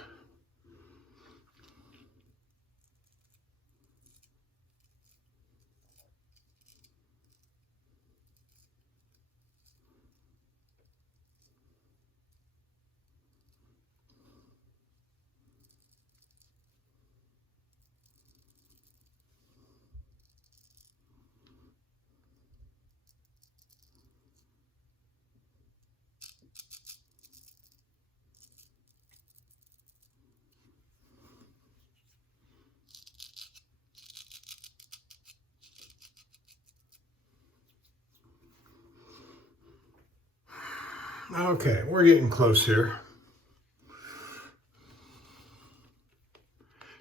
Okay, we're getting close here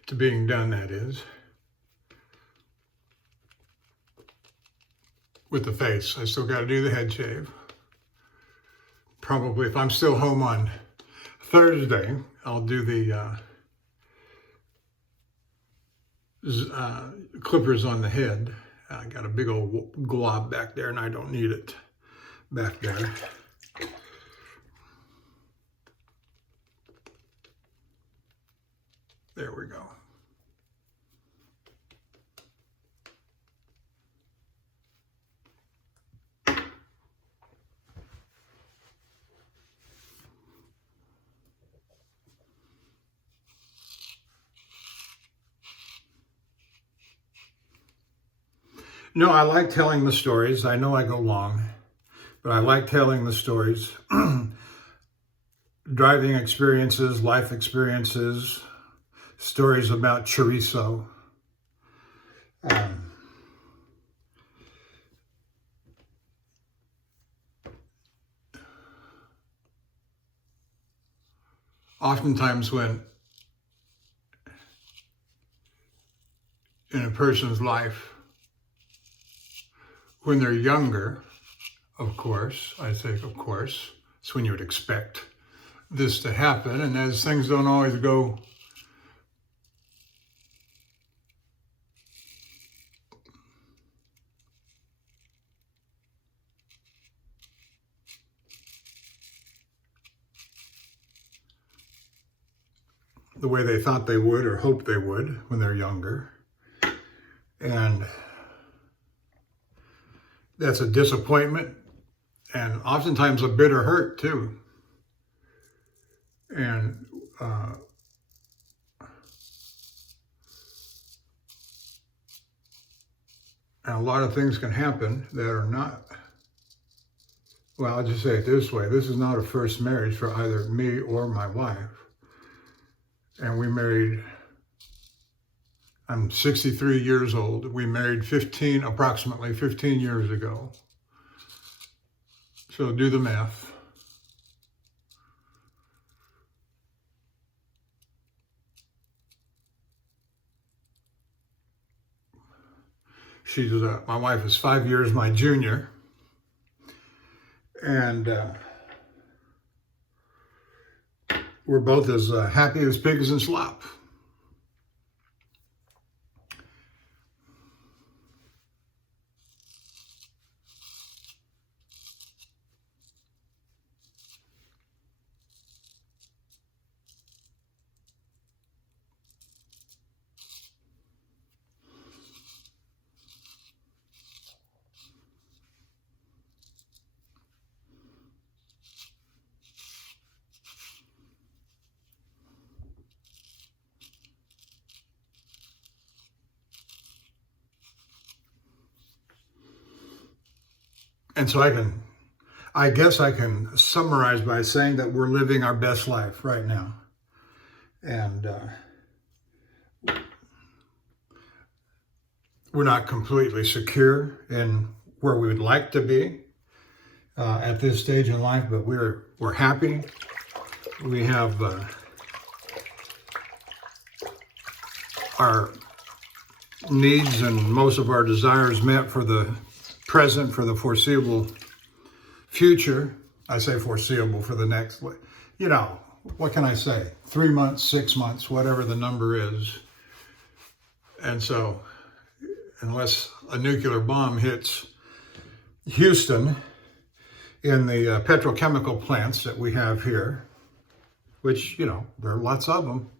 to being done, that is, with the face. I still got to do the head shave. Probably, if I'm still home on Thursday, I'll do the clippers on the head. I got a big old glob back there and I don't need it back there. There we go. No, I like telling the stories. I know I go long, but I like telling the stories. Driving experiences, life experiences, stories about chorizo. Oftentimes when in a person's life, when they're younger, of course, I say of course, it's when you would expect this to happen. And as things don't always go the way they thought they would or hoped they would when they're younger. And that's a disappointment and oftentimes a bitter hurt too. And a lot of things can happen that are not, well, I'll just say it this way. This is not a first marriage for either me or my wife. And we married, I'm 63 years old. We married approximately 15 years ago. So do the math. My wife is 5 years my junior. And we're both as happy as pigs in slop. And so I guess I can summarize by saying that we're living our best life right now. And we're not completely secure in where we would like to be at this stage in life, but we're happy. We have our needs and most of our desires met for the present, for the foreseeable future. I say foreseeable for the next, what can I say? 3 months, 6 months, whatever the number is. And so, unless a nuclear bomb hits Houston in the petrochemical plants that we have here, which, you know, there are lots of them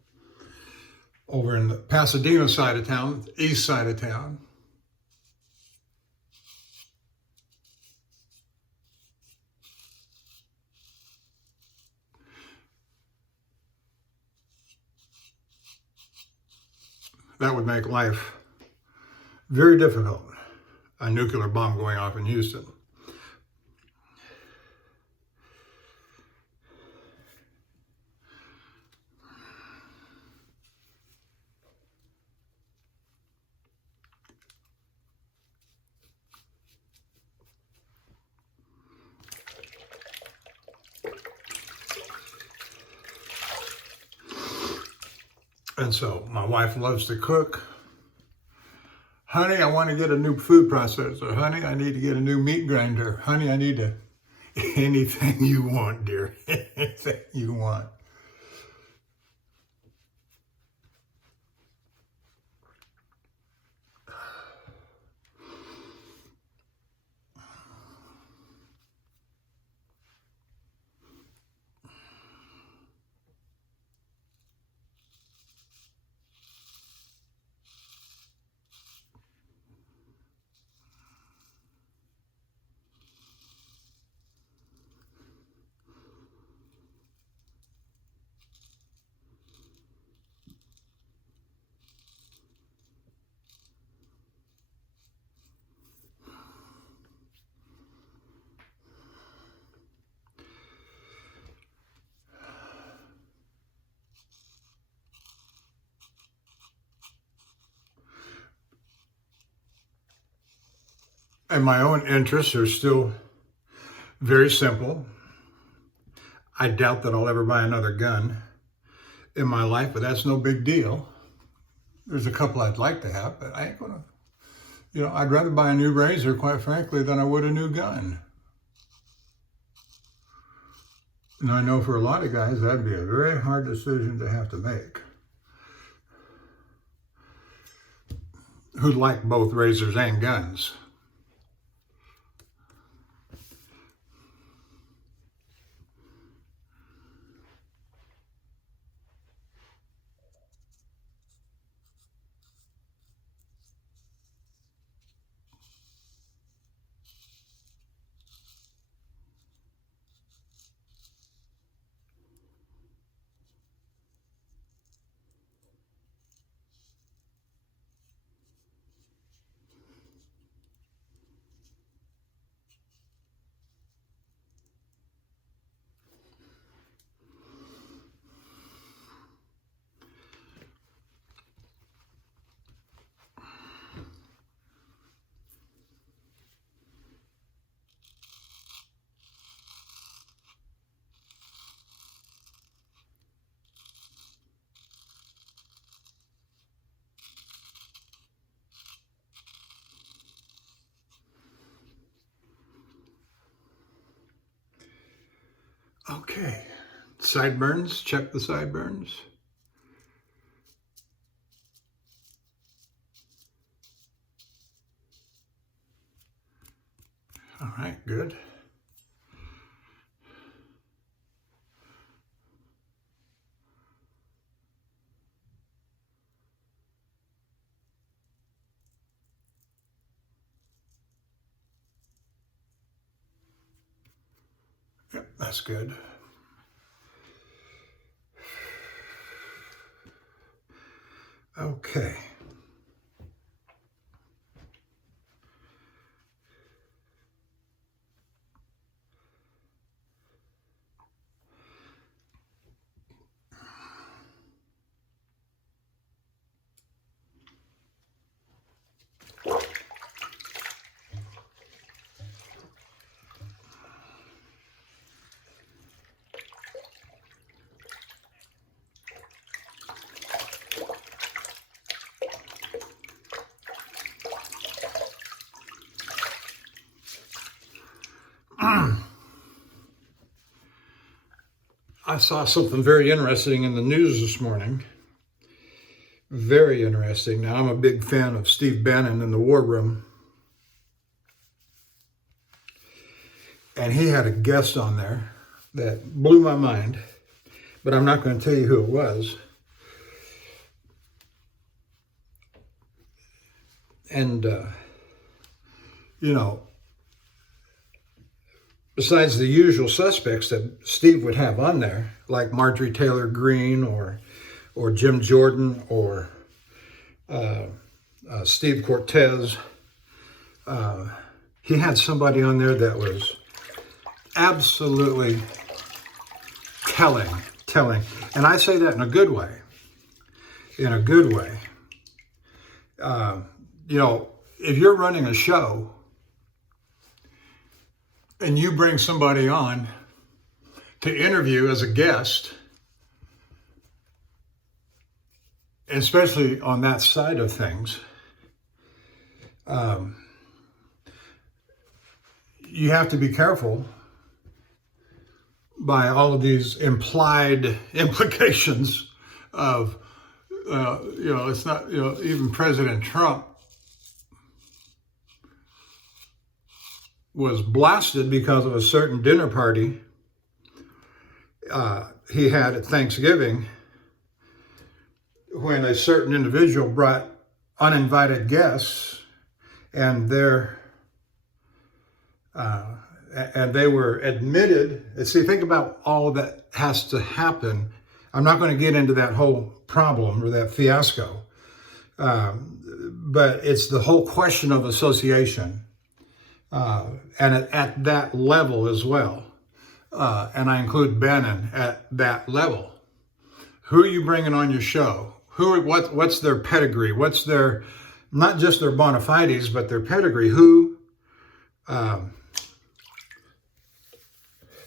over in the Pasadena side of town, east side of town. That would make life very difficult, a nuclear bomb going off in Houston. And so my wife loves to cook. Honey, I want to get a new food processor. Honey, I need to get a new meat grinder. Honey, I need to, anything you want, dear, anything you want. And my own interests are still very simple. I doubt that I'll ever buy another gun in my life, but that's no big deal. There's a couple I'd like to have, but I ain't gonna, you know, I'd rather buy a new razor, quite frankly, than I would a new gun. And I know for a lot of guys, that'd be a very hard decision to have to make. Who like both razors and guns. Okay, sideburns, check the sideburns. All right, good. Yep, that's good. Okay. I saw something very interesting in the news this morning. Very interesting. Now, I'm a big fan of Steve Bannon in the War Room. And he had a guest on there that blew my mind. but I'm not going to tell you who it was. And, you know, besides the usual suspects that Steve would have on there, like Marjorie Taylor Greene or Jim Jordan or Steve Cortez, he had somebody on there that was absolutely telling. And I say that in a good way. In a good way. You know, if you're running a show and you bring somebody on to interview as a guest, especially on that side of things, you have to be careful by all of these implied implications of, you know, it's not, you know, even President Trump was blasted because of a certain dinner party he had at Thanksgiving when a certain individual brought uninvited guests, and they were admitted. See, think about all that has to happen. I'm not going to get into that whole problem or that fiasco, but it's the whole question of association, and at that level as well. And I include Bannon at that level. Who are you bringing on your show? What's their pedigree? What's their, not just their bona fides, but their pedigree? Who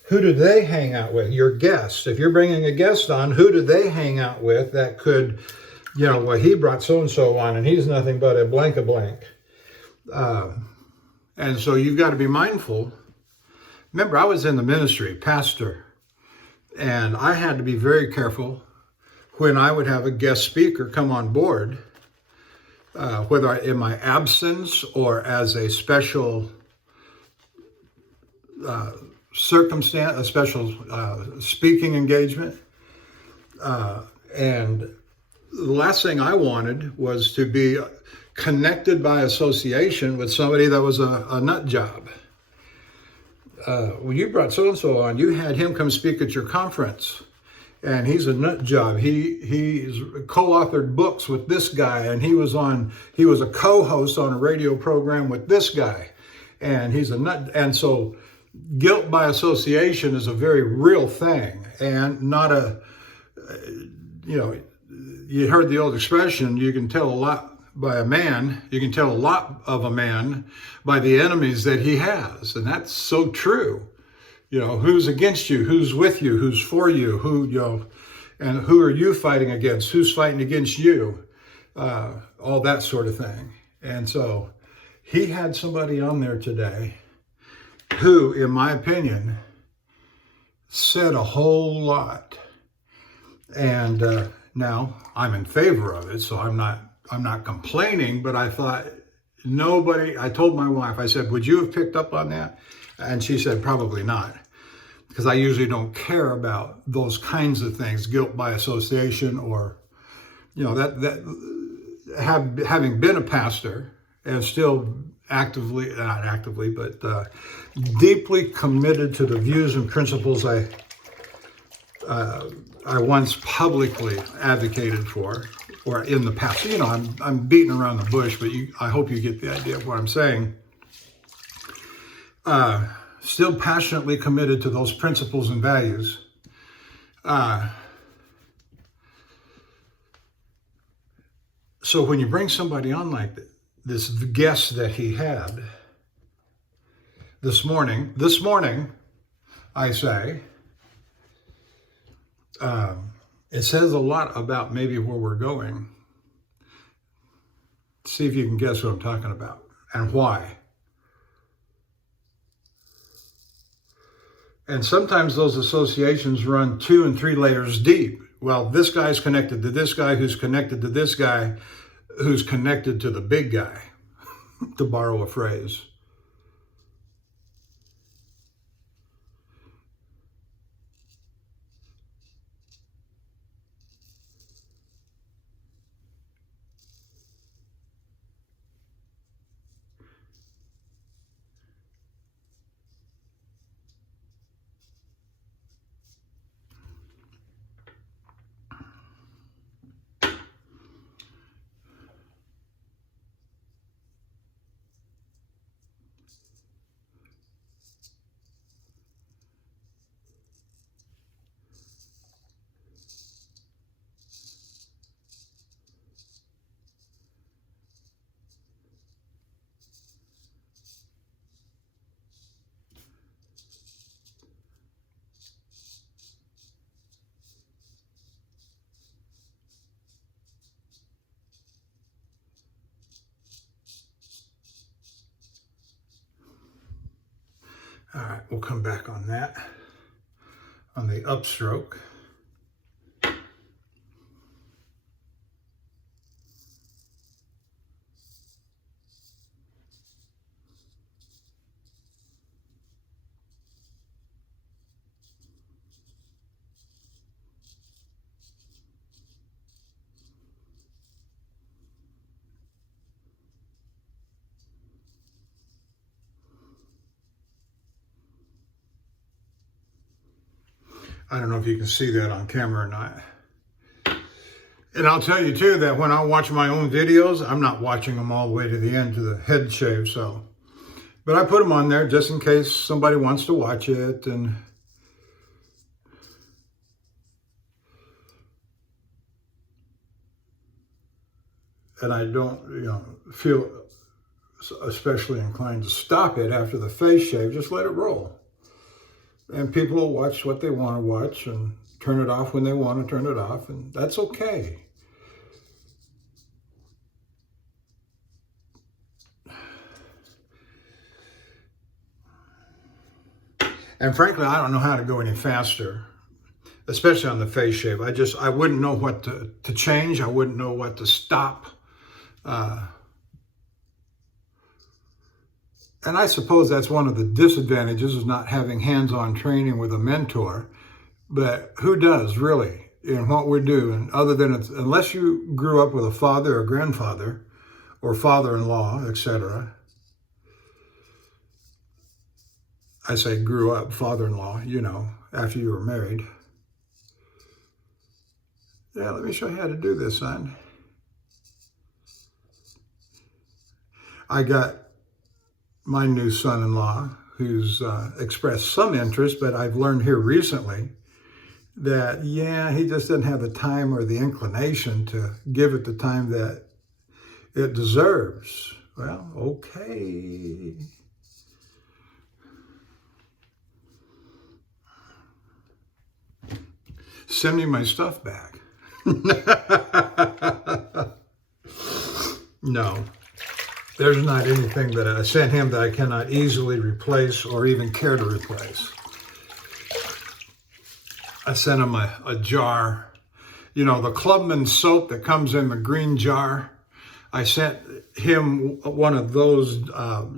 do they hang out with? Your guests. If you're bringing a guest on, who do they hang out with that could, you know, well, he brought so-and-so on and he's nothing but a blank. And so you've got to be mindful. Remember, I was in the ministry, pastor, and I had to be very careful when I would have a guest speaker come on board, whether in my absence or as a special circumstance, a special speaking engagement. And the last thing I wanted was to be connected by association with somebody that was a nut job. When you brought so-and-so on, you had him come speak at your conference, and he's a nut job. He's co-authored books with this guy, and he was a co-host on a radio program with this guy, and he's a nut. And so guilt by association is a very real thing, and not you know, you heard the old expression, you can tell a lot by a man, you can tell a lot of a man by the enemies that he has. And that's so true. You know, who's against you, who's with you, who's for you, who, you know, and who are you fighting against, who's fighting against you, all that sort of thing. And so he had somebody on there today who, in my opinion, said a whole lot. And now I'm in favor of it, so I'm not complaining, but I thought I told my wife, I said, would you have picked up on that? And she said, probably not, because I usually don't care about those kinds of things, guilt by association, or, you know, having been a pastor and still not actively, but deeply committed to the views and principles I once publicly advocated for, or in the past. You know, I'm beating around the bush, but I hope you get the idea of what I'm saying. Still passionately committed to those principles and values. So when you bring somebody on like this guest that he had this morning, I say, it says a lot about maybe where we're going. See if you can guess what I'm talking about and why. And sometimes those associations run 2 and 3 layers deep. Well, this guy's connected to this guy, who's connected to this guy, who's connected to the big guy, to borrow a phrase. All right, we'll come back on that, on the upstroke. I don't know if you can see that on camera or not. And I'll tell you too that when I watch my own videos, I'm not watching them all the way to the end to the head shave. So, but I put them on there just in case somebody wants to watch it. And I don't, feel especially inclined to stop it after the face shave. Just let it roll. And people will watch what they want to watch and turn it off when they want to turn it off, and that's okay. And frankly, I don't know how to go any faster, especially on the face shave. I wouldn't know what to change. I wouldn't know what to stop. And I suppose that's one of the disadvantages of not having hands-on training with a mentor. But who does really in what we're doing, other than unless you grew up with a father or grandfather or father-in-law, etc. I say grew up, father-in-law, after you were married. Yeah, let me show you how to do this, son. I got my new son-in-law, who's expressed some interest, but I've learned here recently that, yeah, he just doesn't have the time or the inclination to give it the time that it deserves. Well, okay. Send me my stuff back. No. There's not anything that I sent him that I cannot easily replace or even care to replace. I sent him a jar. The Clubman soap that comes in the green jar. I sent him one of those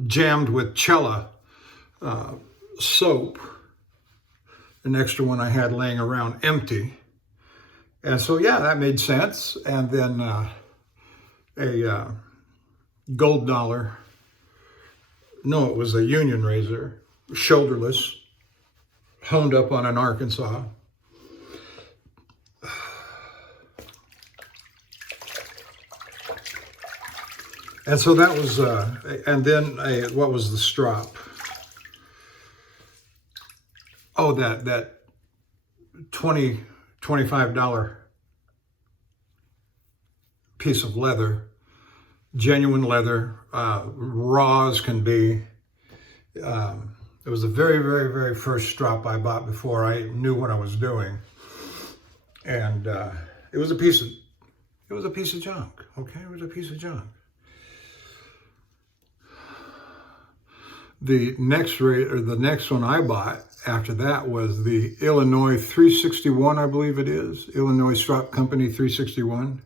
jammed with Cella soap. An extra one I had laying around empty. And so, yeah, that made sense. And then a gold dollar. No, it was a Union razor, shoulderless, honed up on an Arkansas. And so that was, and then what was the strop? Oh, that $25 piece of leather. Genuine leather, raw as can be. It was the very, very, very first strop I bought before I knew what I was doing, and it was a piece of junk. Okay, it was a piece of junk. The next one I bought after that was the Illinois 361, I believe it is, Illinois Strop Company 361.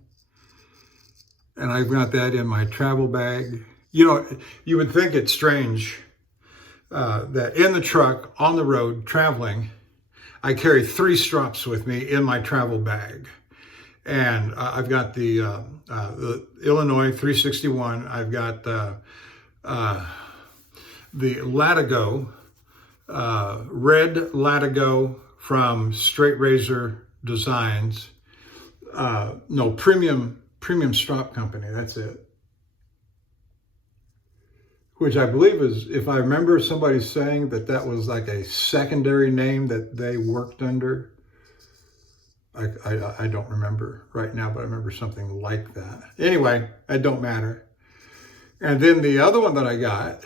And I've got that in my travel bag. You would think it's strange that in the truck, on the road, traveling, I carry 3 strops with me in my travel bag. And I've got the Illinois 361. I've got the Latigo, red Latigo from Straight Razor Designs. No, Premium Strop Company, that's it. Which I believe is, if I remember somebody saying that was like a secondary name that they worked under. I don't remember right now, but I remember something like that. Anyway, it don't matter. And then the other one that I got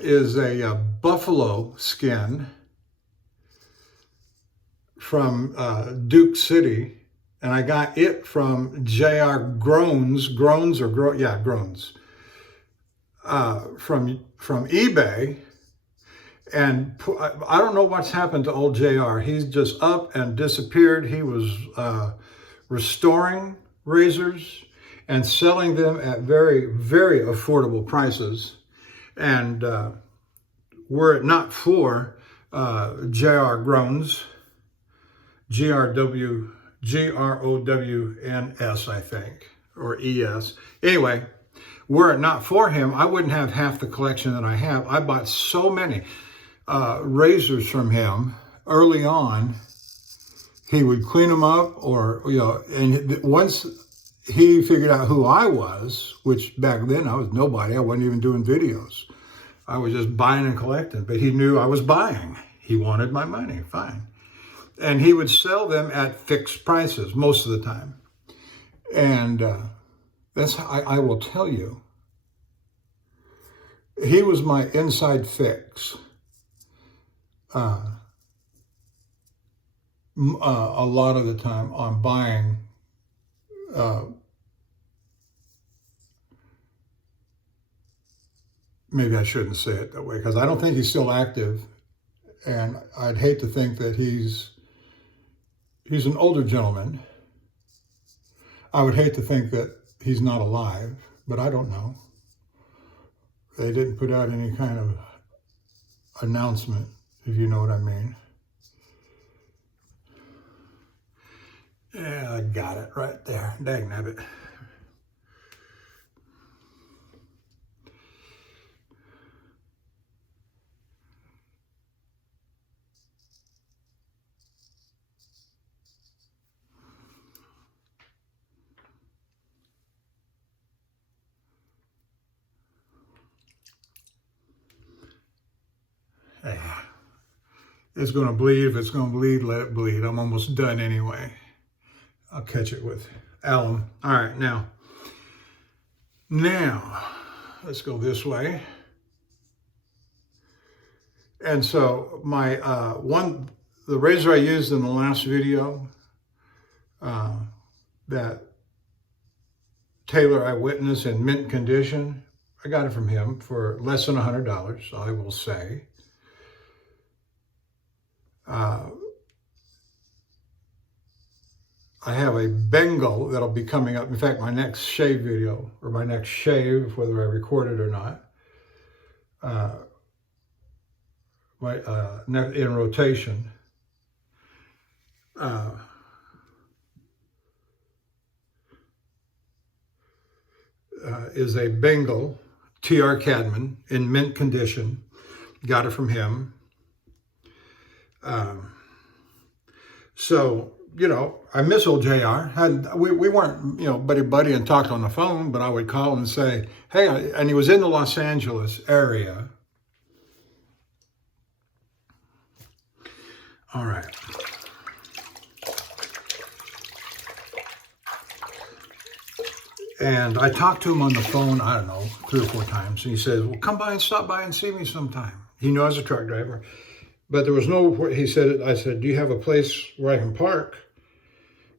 is a buffalo skin from Duke City. And I got it from J.R. Groans, from eBay. And I don't know what's happened to old JR. He's just up and disappeared. He was restoring razors and selling them at very, very affordable prices. And were it not for JR Groans, Growns, I think, or ES. Anyway, were it not for him, I wouldn't have half the collection that I have. I bought so many razors from him early on. He would clean them up, or, you know, and once he figured out who I was, which back then I was nobody, I wasn't even doing videos. I was just buying and collecting, but he knew I was buying. He wanted my money, fine. And he would sell them at fixed prices most of the time. And that's, I will tell you, he was my inside fix. A lot of the time on buying maybe I shouldn't say it that way, because I don't think he's still active, and I'd hate to think that he's an older gentleman. I would hate to think that he's not alive, but I don't know. They didn't put out any kind of announcement, if you know what I mean. Yeah, I got it right there. Dagnabbit. Yeah. It's going to bleed. If it's going to bleed, let it bleed. I'm almost done anyway. I'll catch it with alum. All right, now, let's go this way. And so my the razor I used in the last video, that Taylor Eyewitness in mint condition, I got it from him for less than $100, I will say. I have a Bengal that'll be coming up. In fact, my next shave video, or my next shave, whether I record it or not, in rotation, is a Bengal TR Cadman in mint condition. Got it from him. So, you know, I miss old JR. We weren't, you know, buddy and talked on the phone, but I would call him and say, hey, and he was in the Los Angeles area. All right. And I talked to him on the phone, I don't know, 3 or 4 times. And he says, well, come by and stop by and see me sometime. He knew I was a truck driver. But there was no, he said, I said, do you have a place where I can park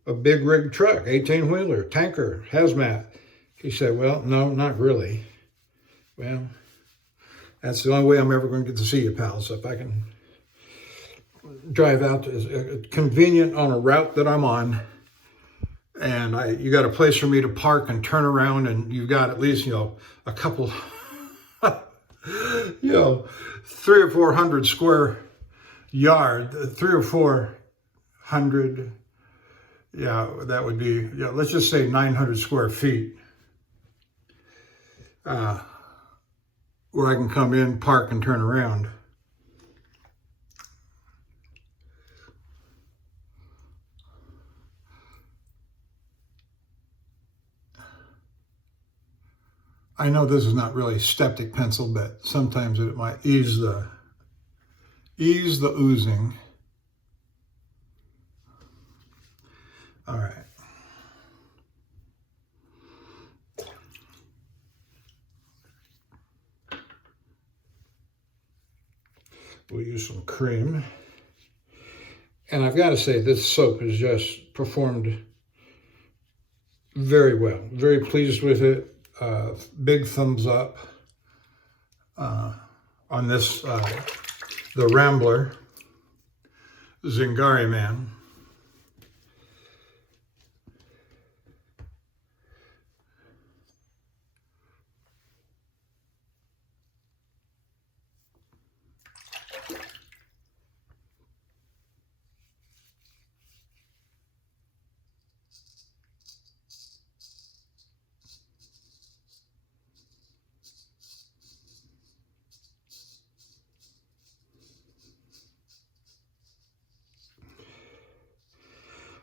a big rig truck, 18-wheeler, tanker, hazmat? He said, well, no, not really. Well, that's the only way I'm ever going to get to see you, pals. If I can drive out, convenient on a route that I'm on, and you got a place for me to park and turn around, and you've got at least, you know, a couple, you know, 300 or 400 square yard, 300 or 400, yeah, that would be, yeah, let's just say 900 square feet, where I can come in, park, and turn around. I know this is not really Steptic pencil, but sometimes it might ease the oozing. All right. We'll use some cream. And I've got to say, this soap has just performed very well. Very pleased with it. Big thumbs up on this the Rambler Zingari man.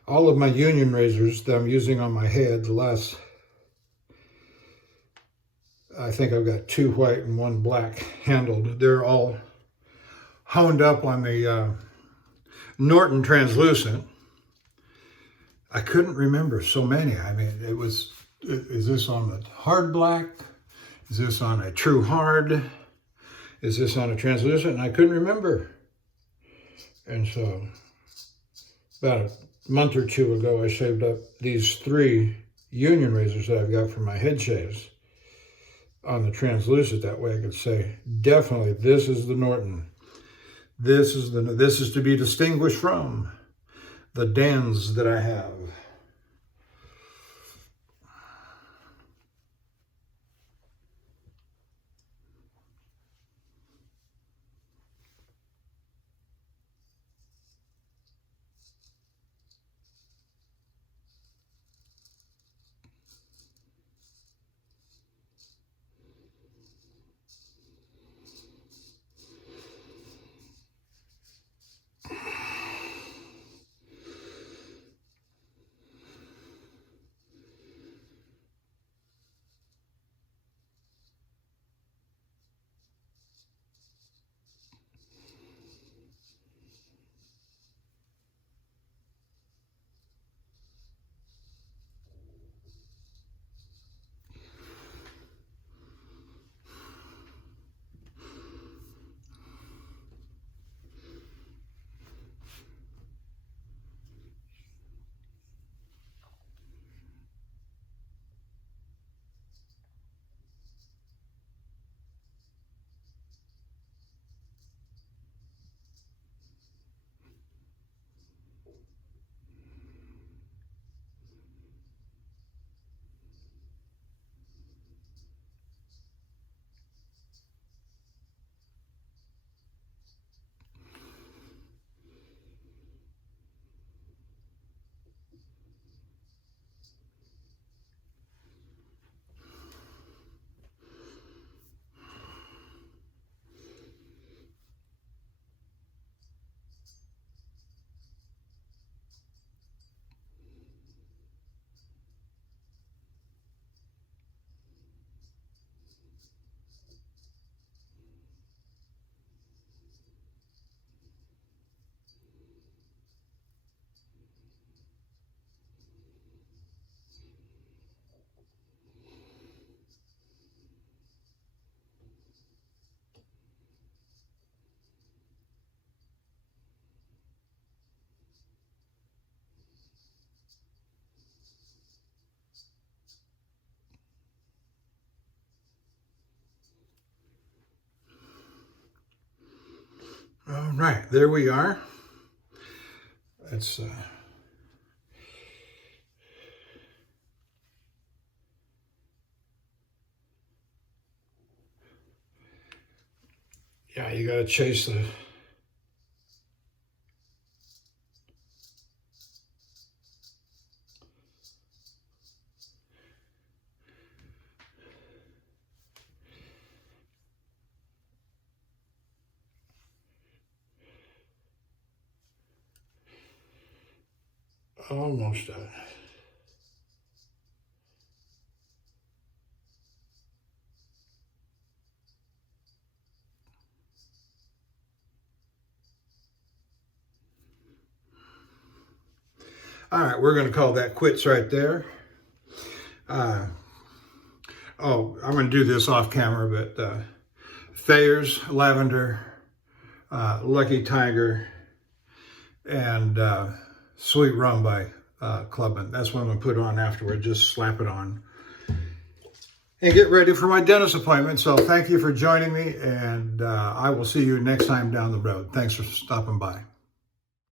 All of my union razors that I'm using on my head, I think I've got 2 white and 1 black handled. They're all honed up on the Norton translucent. I couldn't remember so many. I mean, is this on the hard black? Is this on a true hard? Is this on a translucent? And I couldn't remember. And so about a month or 2 ago, I shaved up these 3 union razors that I've got for my head shaves on the translucent. That way I could say, definitely, this is the Norton. This is to be distinguished from the Dans that I have. All right, there we are. It's yeah, you gotta chase the almost done. All right, we're going to call that quits right there. Oh, I'm going to do this off camera, but Thayer's Lavender, Lucky Tiger, and Sweet Rum by Clubman. That's what I'm going to put on afterward. Just slap it on. and get ready for my dentist appointment. So thank you for joining me, and I will see you next time down the road. Thanks for stopping by.